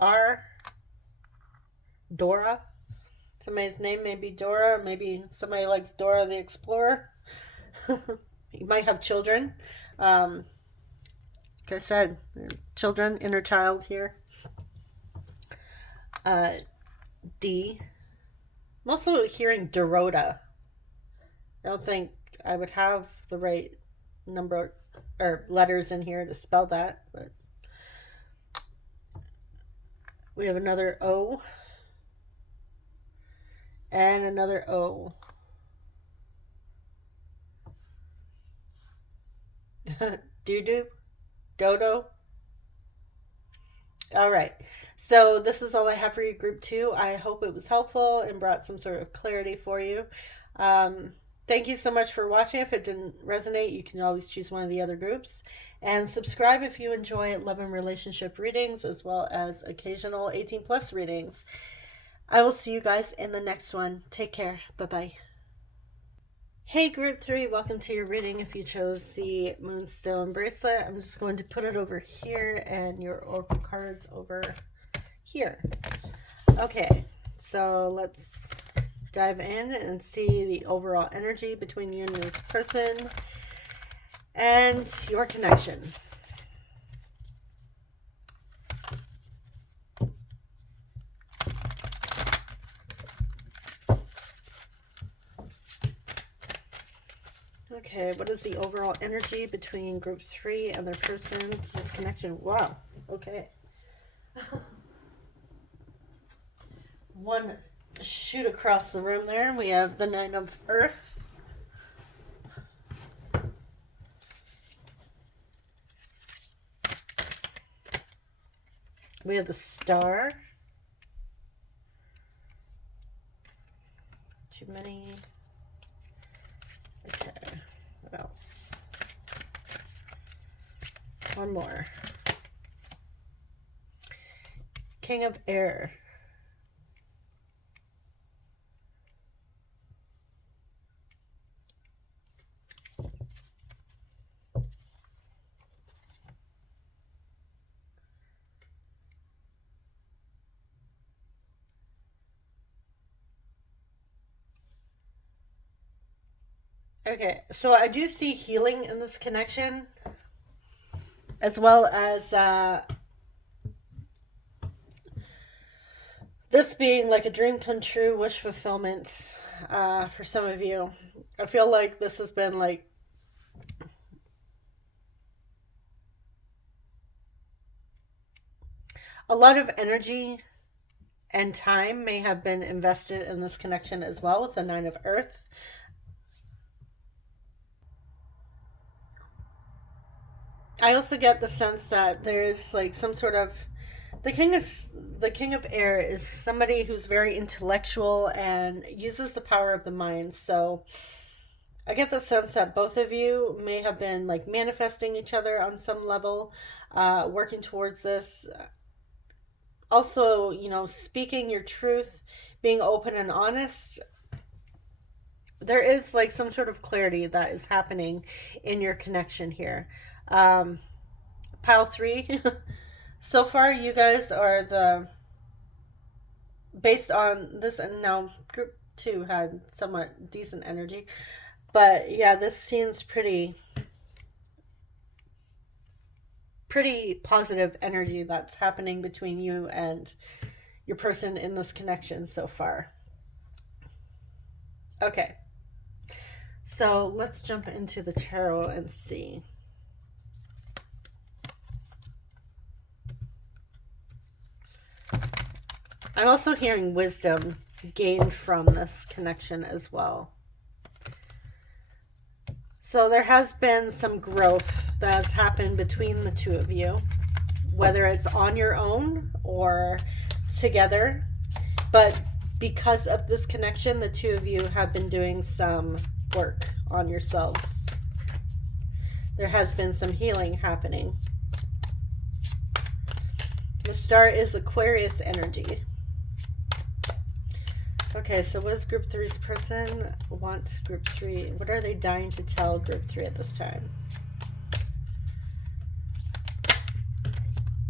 R, Dora. Somebody's name may be Dora. Maybe somebody likes Dora the Explorer. You might have children. Like I said, children, inner child here. D. I'm also hearing Dorota. I don't think I would have the right number or letters in here to spell that, but we have another O and another O. Doo-doo, dodo. All right. So this is all I have for you, group 2. I hope it was helpful and brought some sort of clarity for you. Thank you so much for watching. If it didn't resonate, you can always choose one of the other groups. And subscribe if you enjoy love and relationship readings, as well as occasional 18 plus readings. I will see you guys in the next one. Take care. Bye-bye. Hey group 3, welcome to your reading. If you chose the Moonstone bracelet, I'm just going to put it over here and your oracle cards over here. Okay, so let's dive in and see the overall energy between you and this person and your connection. Okay, what is the overall energy between group 3 and their person, this connection? Wow, okay. One shoot across the room there. We have the 9 of Earth. We have the Star. Too many. Okay, what else? One more. King of Air. Okay, so I do see healing in this connection, as well as this being like a dream come true, wish fulfillment for some of you. I feel like this has been like a lot of energy and time may have been invested in this connection as well with the 9 of Earth. I also get the sense that there is like some sort of the king of air is somebody who's very intellectual and uses the power of the mind. So I get the sense that both of you may have been like manifesting each other on some level, working towards this. Also, you know, speaking your truth, being open and honest. There is like some sort of clarity that is happening in your connection here. Pile 3. So far, you guys are the, based on this, and now group 2 had somewhat decent energy. But yeah, this seems pretty positive energy that's happening between you and your person in this connection so far. Okay. So let's jump into the tarot and see. I'm also hearing wisdom gained from this connection as well. So there has been some growth that has happened between the two of you, whether it's on your own or together. But because of this connection, the two of you have been doing some work on yourselves. There has been some healing happening. The Star is Aquarius energy. Okay, so what does group 3's person want group 3? What are they dying to tell group 3 at this time?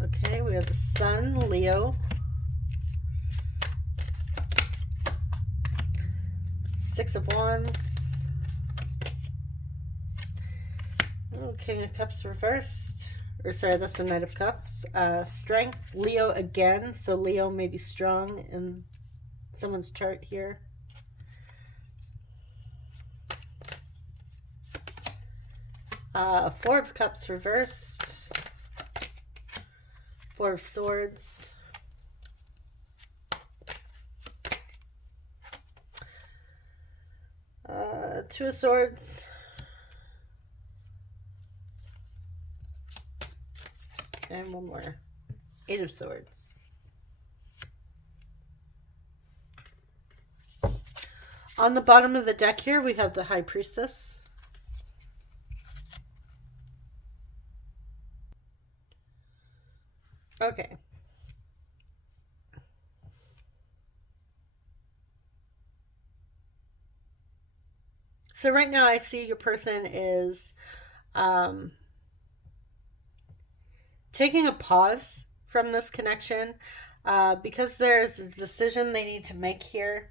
Okay, we have the Sun, Leo. Six of Wands. Oh, King of Cups reversed. Or sorry, that's the Knight of Cups. Strength, Leo again. So Leo may be strong in someone's chart here. Four of Cups reversed. Four of Swords. Two of Swords. And one more. Eight of Swords. On the bottom of the deck here, we have the High Priestess. Okay. So right now I see your person is taking a pause from this connection because there's a decision they need to make here.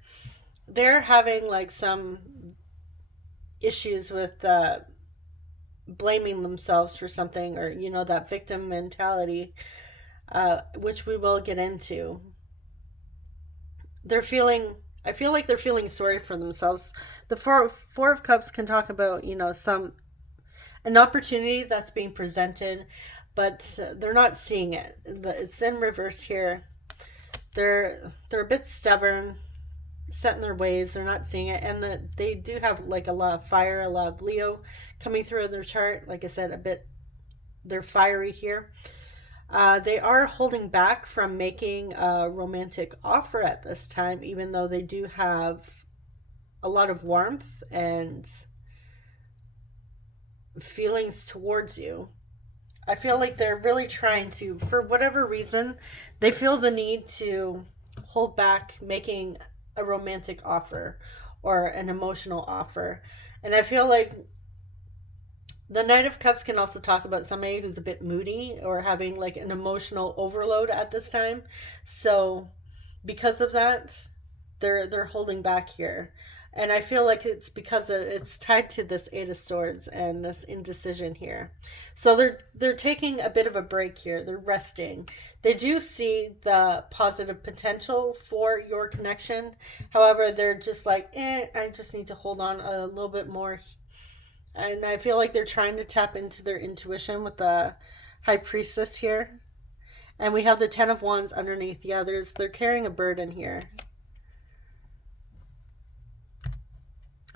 They're having like some issues with blaming themselves for something, or you know, that victim mentality, which we will get into. They're feeling, I feel like they're feeling sorry for themselves. The four of Cups can talk about, you know, an opportunity that's being presented, but they're not seeing it. It's in reverse here. They're a bit stubborn, set in their ways. They're not seeing it, and they do have like a lot of fire, a lot of Leo coming through in their chart. Like I said, they're fiery here. They are holding back from making a romantic offer at this time, even though they do have a lot of warmth and feelings towards you. I feel like they're really trying to, for whatever reason, they feel the need to hold back making a romantic offer or an emotional offer. And I feel like the Knight of Cups can also talk about somebody who's a bit moody or having like an emotional overload at this time. So because of that, they're holding back here. And I feel like it's because it's tied to this Eight of Swords and this indecision here. So they're taking a bit of a break here. They're resting. They do see the positive potential for your connection. However, they're just like, I just need to hold on a little bit more. And I feel like they're trying to tap into their intuition with the High Priestess here. And we have the Ten of Wands underneath. Yeah, they're carrying a burden here.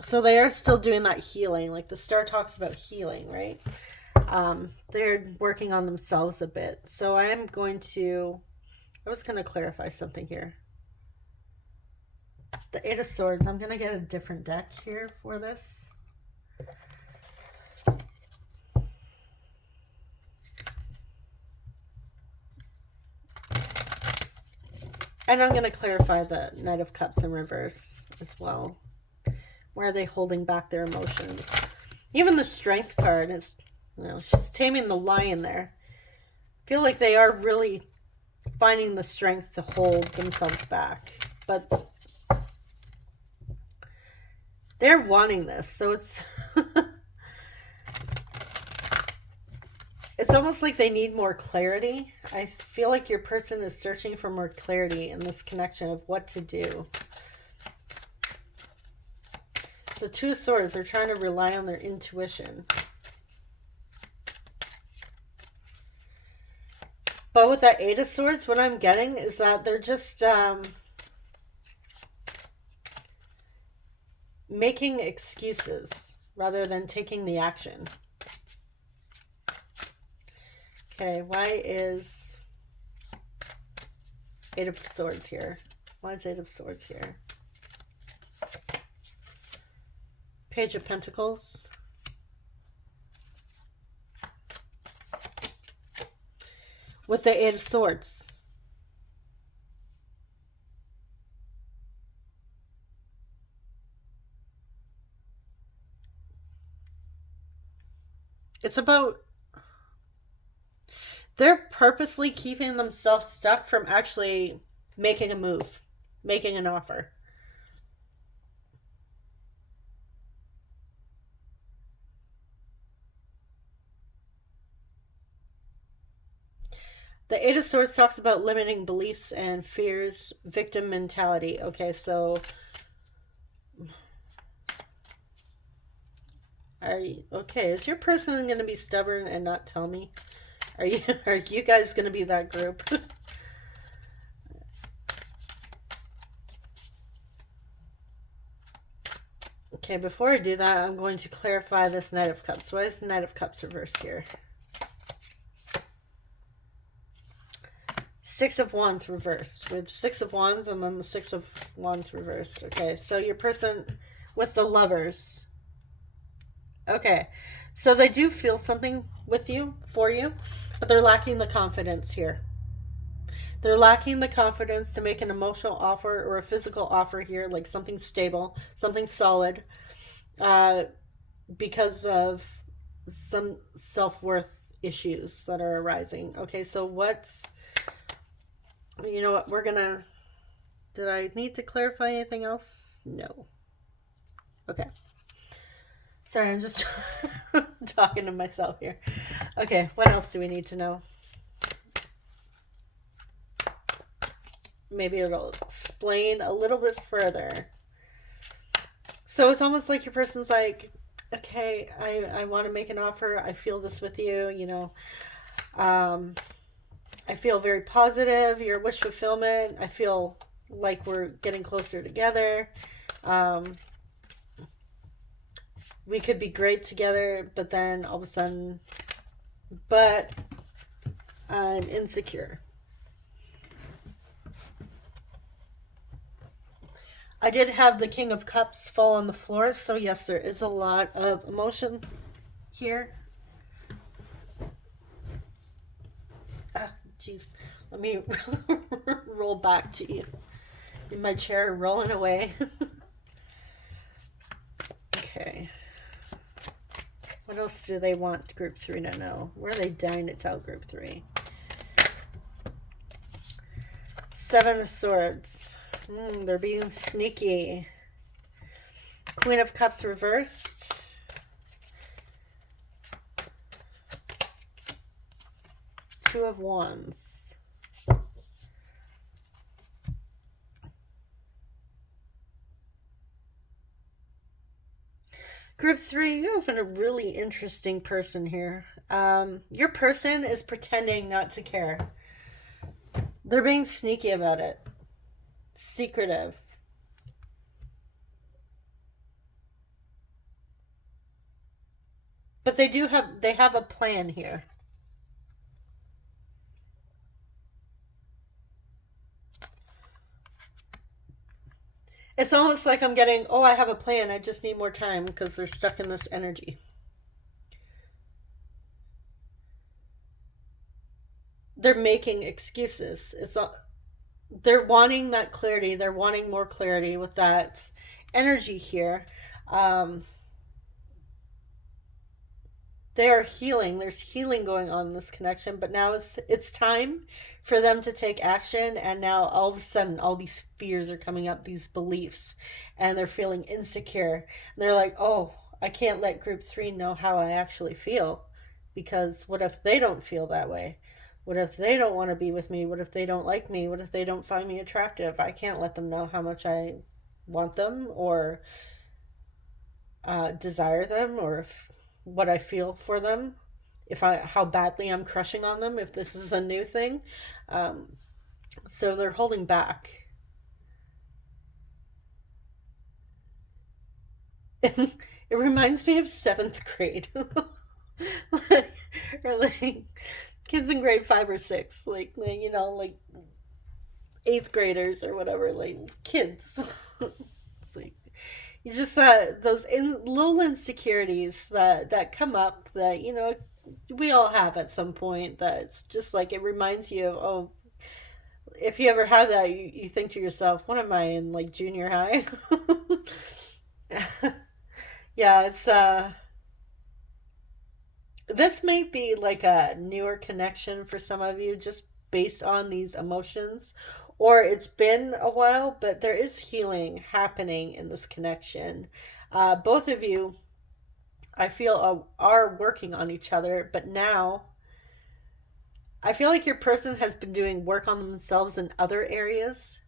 So they are still doing that healing. Like the star talks about healing, right? They're working on themselves a bit. So I was going to clarify something here. The Eight of Swords. I'm going to get a different deck here for this. And I'm going to clarify the Knight of Cups in reverse as well. Where are they holding back their emotions? Even the Strength card is, you know, she's taming the lion there. I feel like they are really finding the strength to hold themselves back. But they're wanting this. So it's it's almost like they need more clarity. I feel like your person is searching for more clarity in this connection of what to do. The Two of Swords, they're trying to rely on their intuition. But with that Eight of Swords, what I'm getting is that they're just making excuses rather than taking the action. Okay, why is Eight of Swords here? Why is Eight of Swords here? Page of Pentacles. With the Eight of Swords. It's about they're purposely keeping themselves stuck from actually making a move, making an offer. The Eight of Swords talks about limiting beliefs and fears, victim mentality. Okay, so is your person going to be stubborn and not tell me? Are you guys going to be that group? Okay, before I do that, I'm going to clarify this Knight of Cups. Why is the Knight of Cups reversed here? Six of Wands reversed. With Six of Wands and then the Six of Wands reversed. Okay, so your person with the Lovers. Okay, so they do feel something with you, for you, but they're lacking the confidence here. They're lacking the confidence to make an emotional offer or a physical offer here, like something stable, something solid, uh, because of some self-worth issues that are arising. Okay, so what, you know what, we're gonna, did I need to clarify anything else? No. Okay. Sorry, I'm just talking to myself here. Okay, what else do we need to know? Maybe it'll explain a little bit further. So it's almost like your person's like, okay, I want to make an offer. I feel this with you, you know. I feel very positive. Your wish fulfillment. I feel like we're getting closer together. We could be great together, but then all of a sudden, but I'm insecure. I did have the King of Cups fall on the floor, so yes, there is a lot of emotion here. Jeez, let me roll back to you. In my chair, rolling away. Okay. What else do they want Group 3 to know? Where are they dying to tell Group 3? Seven of Swords. They're being sneaky. Queen of Cups reversed. Two of Wands. Group 3, you have a really interesting person here. Your person is pretending not to care. They're being sneaky about it. Secretive. But they have a plan here. It's almost like I'm getting, oh, I have a plan. I just need more time because they're stuck in this energy. They're making excuses. They're wanting that clarity. They're wanting more clarity with that energy here. They are healing. There's healing going on in this connection, but now it's time for them to take action. And now all of a sudden, all these fears are coming up, these beliefs, and they're feeling insecure. And they're like, oh, I can't let Group 3 know how I actually feel, because what if they don't feel that way? What if they don't want to be with me? What if they don't like me? What if they don't find me attractive? I can't let them know how much I want them or desire them, or what I feel for them, how badly I'm crushing on them, if this is a new thing. So they're holding back. It reminds me of 7th grade. Or like kids in grade 5 or 6, like 8th graders or whatever, like kids. It's like you just those little insecurities that come up that we all have at some point. That's just like, it reminds you of, oh, if you ever had that, you think to yourself, what am I in, like, junior high? Yeah, it's this may be like a newer connection for some of you, just based on these emotions, or it's been a while, but there is healing happening in this connection. Both of you, I feel, are working on each other, but now I feel like your person has been doing work on themselves in other areas.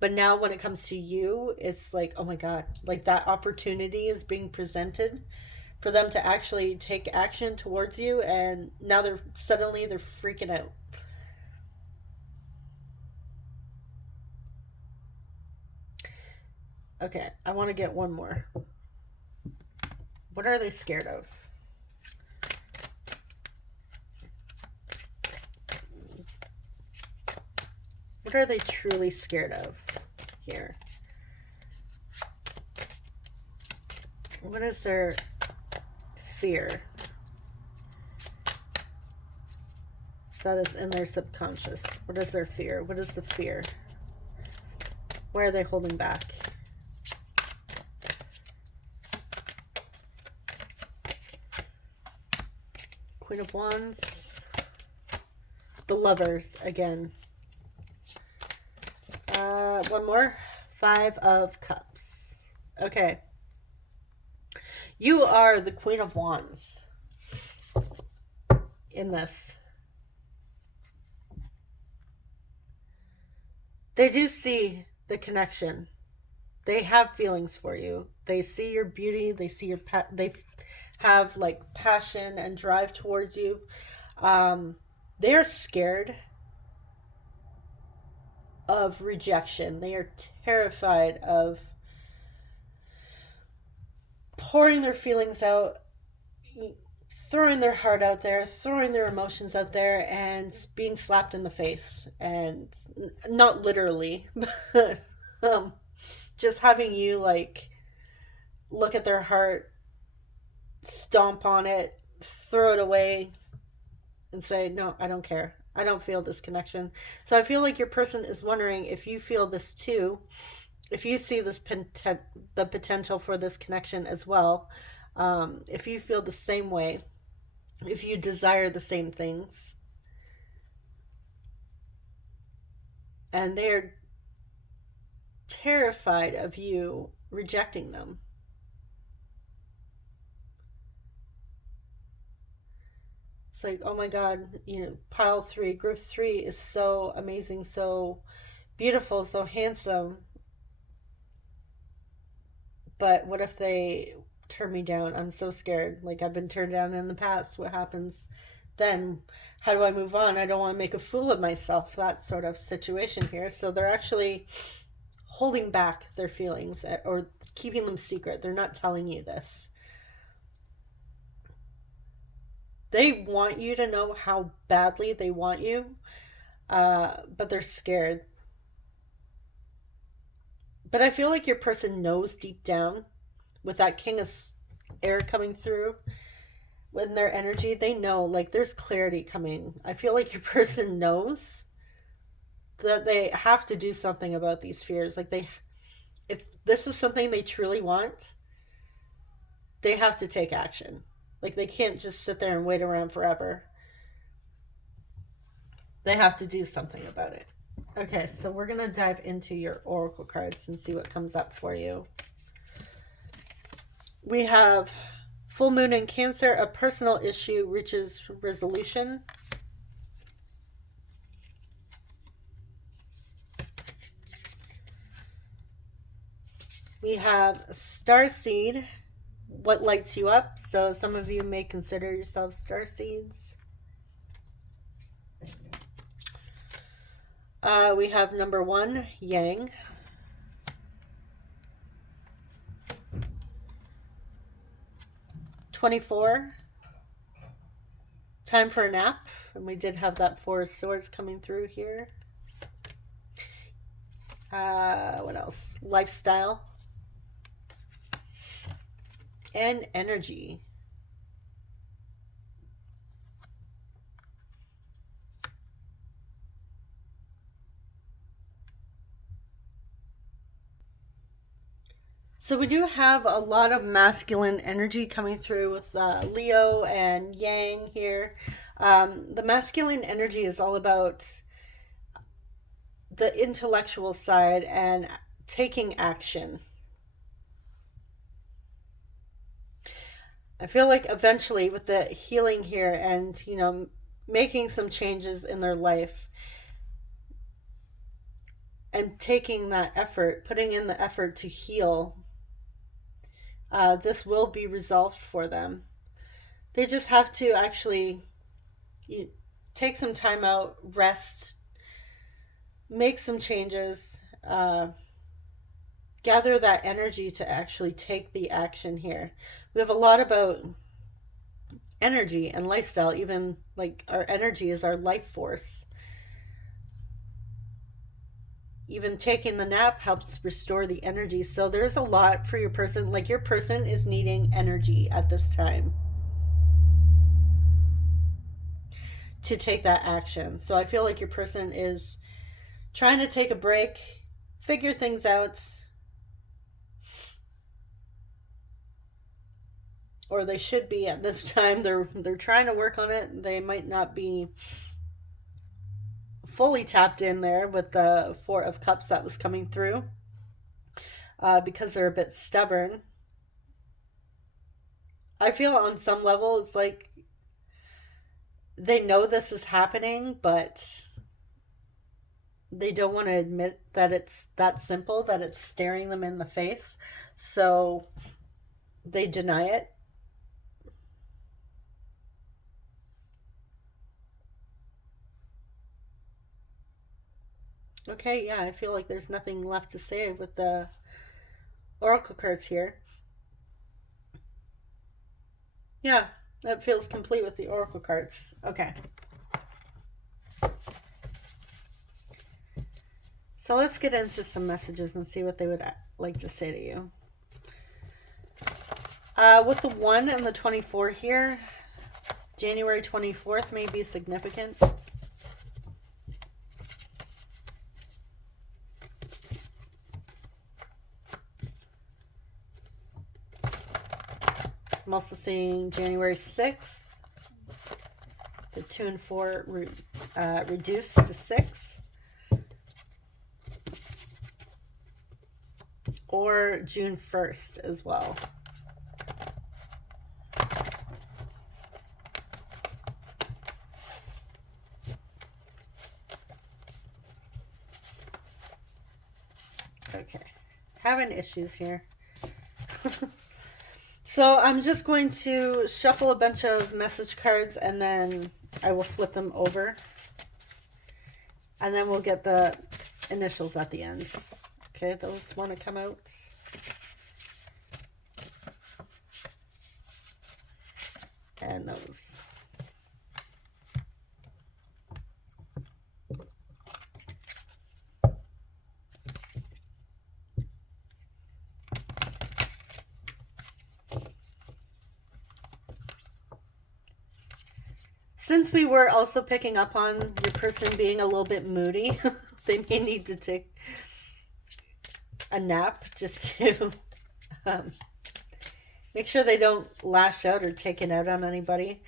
But now when it comes to you, it's like, oh my God, like that opportunity is being presented for them to actually take action towards you, and now they're freaking out. Okay, I want to get one more. What are they scared of? are they truly scared of here? What is their fear that is in their subconscious? What is their fear? What is the fear? Why are they holding back? Queen of Wands. The Lovers again. One more. Five of Cups. Okay. You are the Queen of Wands in this. They do see the connection. They have feelings for you. They see your beauty. They see your they have like passion and drive towards you. They are scared of rejection. They are terrified of pouring their feelings out, throwing their heart out there, throwing their emotions out there, and being slapped in the face. And not literally, but just having you like look at their heart, stomp on it, throw it away, and say, no, I don't care. I don't feel this connection. So I feel like your person is wondering if you feel this too, if you see this the potential for this connection as well, if you feel the same way, if you desire the same things. And they're terrified of you rejecting them. It's like, oh my God, pile 3, group 3 is so amazing, so beautiful, so handsome. But what if they turn me down? I'm so scared. Like, I've been turned down in the past. What happens then? How do I move on? I don't want to make a fool of myself. That sort of situation here. So they're actually holding back their feelings or keeping them secret. They're not telling you this. They want you to know how badly they want you, but they're scared. But I feel like your person knows deep down, with that King of Air coming through, with their energy, they know, like, there's clarity coming. I feel like your person knows that they have to do something about these fears. Like, if this is something they truly want, they have to take action. Like, they can't just sit there and wait around forever. They have to do something about it. Okay, so we're going to dive into your oracle cards and see what comes up for you. We have full moon in Cancer. A personal issue reaches resolution. We have starseed. What lights you up? So some of you may consider yourselves starseeds. We have number 1, Yang. (24) Time for a nap. And we did have that 4 of Swords coming through here. What else? Lifestyle. And energy. So we do have a lot of masculine energy coming through with Leo and Yang here. The masculine energy is all about the intellectual side and taking action. I feel like eventually with the healing here and, making some changes in their life and taking that effort, putting in the effort to heal, this will be resolved for them. They just have to actually take some time out, rest, make some changes, gather that energy to actually take the action here. We have a lot about energy and lifestyle, even like our energy is our life force. Even taking the nap helps restore the energy. So there's a lot for your person. Like your person is needing energy at this time to take that action. So I feel like your person is trying to take a break, figure things out, or they should be at this time. They're trying to work on it. They might not be fully tapped in there with the Four of Cups that was coming through, because they're a bit stubborn. I feel on some level it's like they know this is happening, but they don't want to admit that it's that simple, that it's staring them in the face. So they deny it. Okay, yeah, I feel like there's nothing left to say with the oracle cards here. Yeah, that feels complete with the oracle cards. Okay. So let's get into some messages and see what they would like to say to you. With the 1 and the 24 here, January 24th may be significant. I'm also seeing January 6th, the 2 and 4 reduced to 6. Or June 1st as well. Okay, having issues here. So I'm just going to shuffle a bunch of message cards and then I will flip them over. And then we'll get the initials at the end. Okay, those want to come out. And those. Since we were also picking up on your person being a little bit moody, they may need to take a nap just to make sure they don't lash out or take it out on anybody.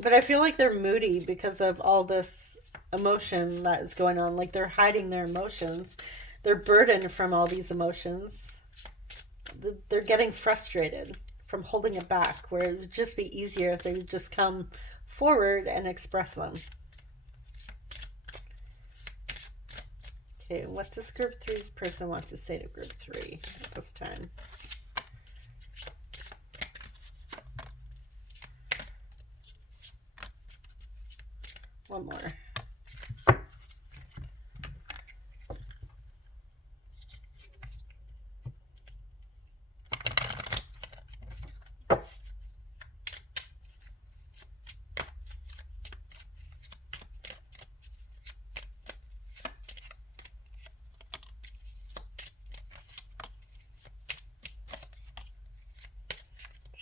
But I feel like they're moody because of all this emotion that is going on. Like they're hiding their emotions. They're burdened from all these emotions. They're getting frustrated from holding it back, where it would just be easier if they would just come forward and express them. Okay, what does group 3's person want to say to group 3 at this time? One more.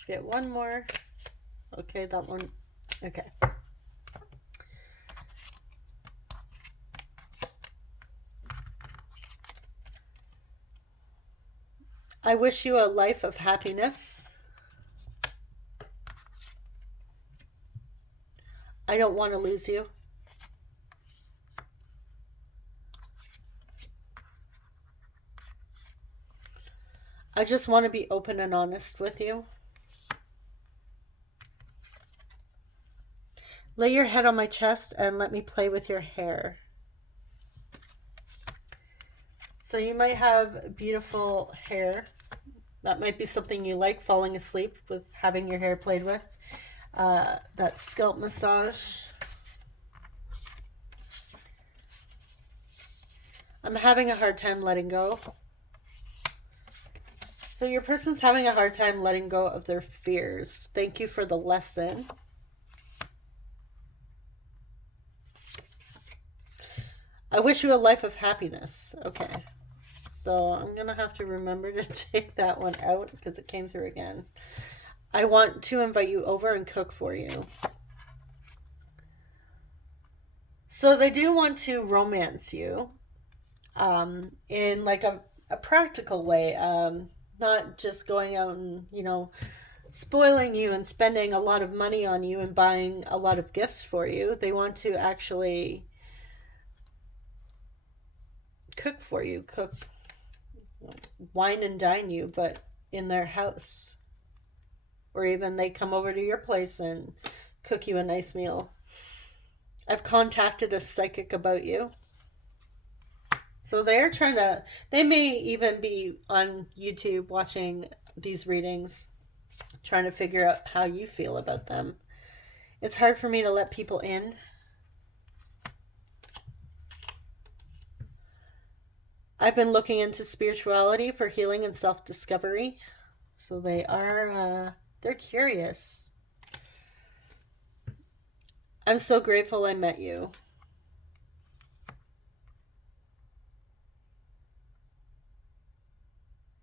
Get one more. Okay, that one. Okay. I wish you a life of happiness. I don't want to lose you. I just want to be open and honest with you. Lay your head on my chest and let me play with your hair. So you might have beautiful hair. That might be something you like, falling asleep with having your hair played with. That scalp massage. I'm having a hard time letting go. So your person's having a hard time letting go of their fears. Thank you for the lesson. I wish you a life of happiness. Okay. So I'm going to have to remember to take that one out because it came through again. I want to invite you over and cook for you. So they do want to romance you in like a practical way, not just going out and, spoiling you and spending a lot of money on you and buying a lot of gifts for you. They want to actually cook for you, cook, wine and dine you, but in their house. Or even they come over to your place and cook you a nice meal. I've contacted a psychic about you. So they may even be on YouTube watching these readings, trying to figure out how you feel about them. It's hard for me to let people in. I've been looking into spirituality for healing and self-discovery. So they're curious. I'm so grateful I met you.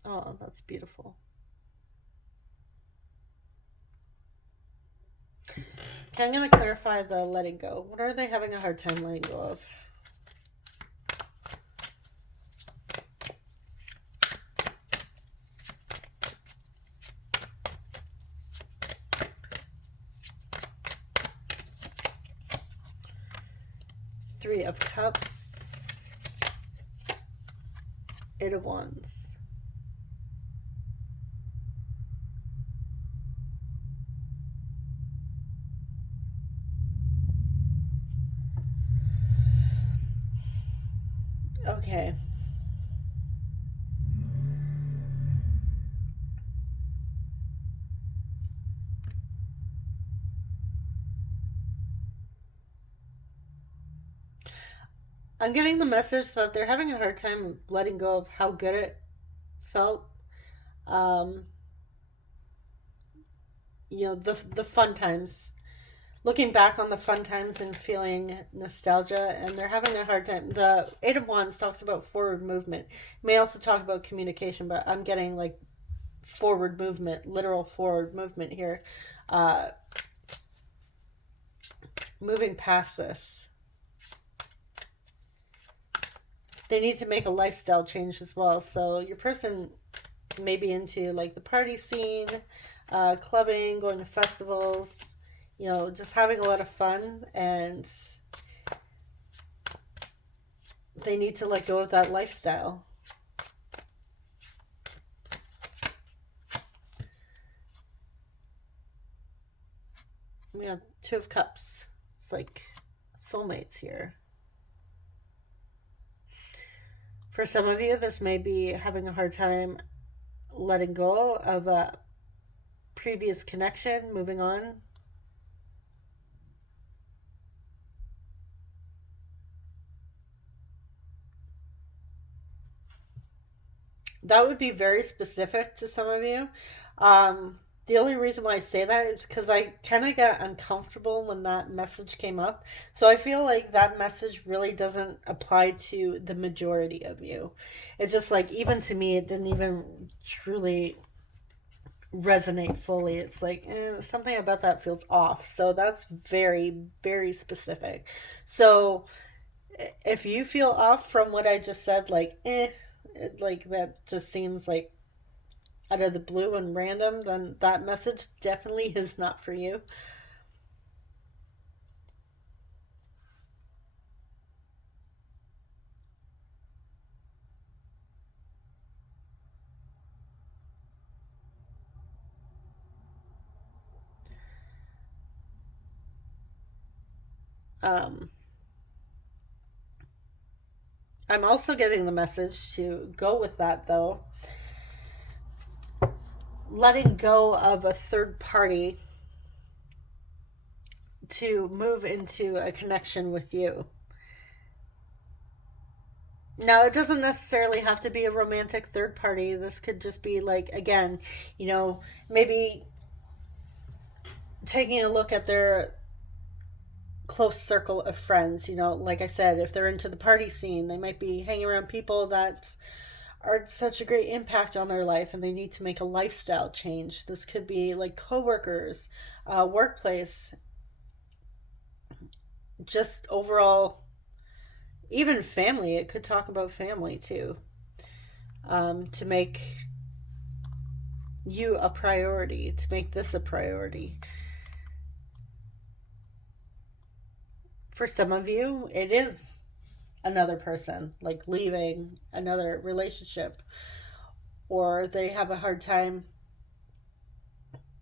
Oh, that's beautiful. Okay, I'm going to clarify the letting go. What are they having a hard time letting go of? Three of Cups, Eight of Wands. Okay. I'm getting the message that they're having a hard time letting go of how good it felt. Um, the fun times. Looking back on the fun times and feeling nostalgia, and they're having a hard time. The Eight of Wands talks about forward movement. It may also talk about communication, but I'm getting like forward movement, literal forward movement here. Moving past this. They need to make a lifestyle change as well. So your person may be into like the party scene, clubbing, going to festivals, just having a lot of fun, and they need to let go of that lifestyle. We have Two of Cups. It's like soulmates here. For some of you, this may be having a hard time letting go of a previous connection, moving on. That would be very specific to some of you. The only reason why I say that is because I kind of got uncomfortable when that message came up. So I feel like that message really doesn't apply to the majority of you. It's just like, even to me, it didn't even truly resonate fully. It's like something about that feels off. So that's very, very specific. So if you feel off from what I just said, like, like that just seems like out of the blue and random, then that message definitely is not for you. Um, I'm also getting the message to go with that, though. Letting go of a third party to move into a connection with you. Now, it doesn't necessarily have to be a romantic third party. This could just be like, again, maybe taking a look at their close circle of friends. Like I said, if they're into the party scene, they might be hanging around people that are such a great impact on their life and they need to make a lifestyle change. This could be like coworkers, workplace, just overall, even family. It could talk about family too, to make you a priority, to make this a priority. For some of you, it is another person, like leaving another relationship, or they have a hard time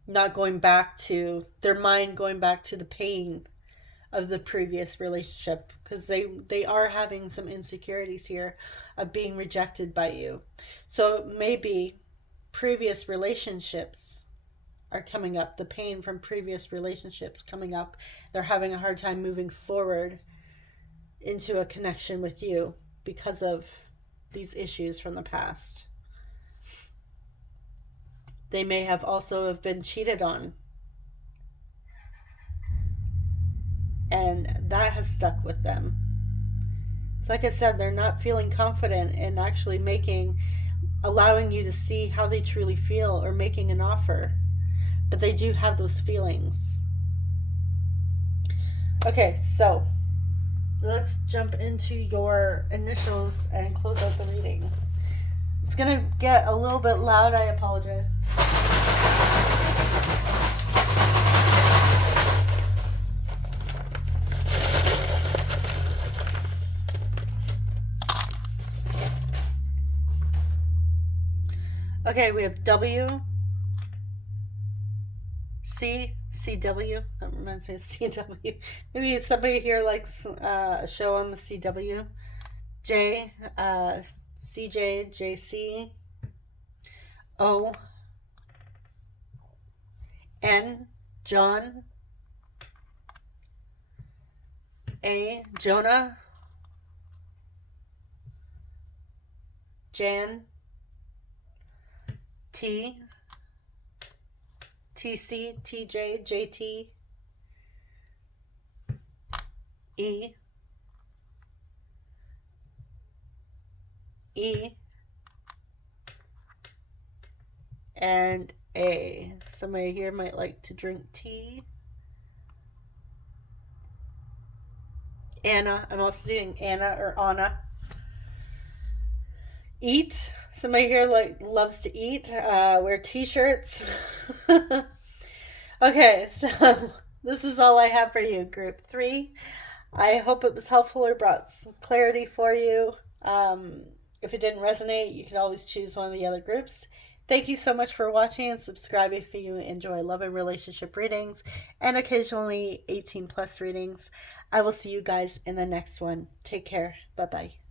not going back to their mind, going back to the pain of the previous relationship, because they are having some insecurities here of being rejected by you. So maybe previous relationships are coming up, the pain from previous relationships coming up. They're having a hard time moving forward into a connection with you because of these issues from the past. They may have also have been cheated on, and that has stuck with them. So like I said, they're not feeling confident in actually allowing you to see how they truly feel or making an offer, but they do have those feelings. Okay, so let's jump into your initials and close out the reading. It's gonna get a little bit loud, I apologize. Okay, we have W, C, CW. That reminds me of CW. Maybe somebody here likes a show on the CW. J, CJ, JC. O, N, John. A, Jonah. Jan. T, TC, TJ, JT. E, E, and A. Somebody here might like to drink tea. Anna. I'm also seeing Anna or Anna. Eat. Somebody here loves to eat. Wear t-shirts. Okay, so this is all I have for you, group 3. I hope it was helpful or brought some clarity for you. If it didn't resonate, you can always choose one of the other groups. Thank you so much for watching, and subscribe if you enjoy love and relationship readings and occasionally 18+ readings. I will see you guys in the next one. Take care. Bye-bye.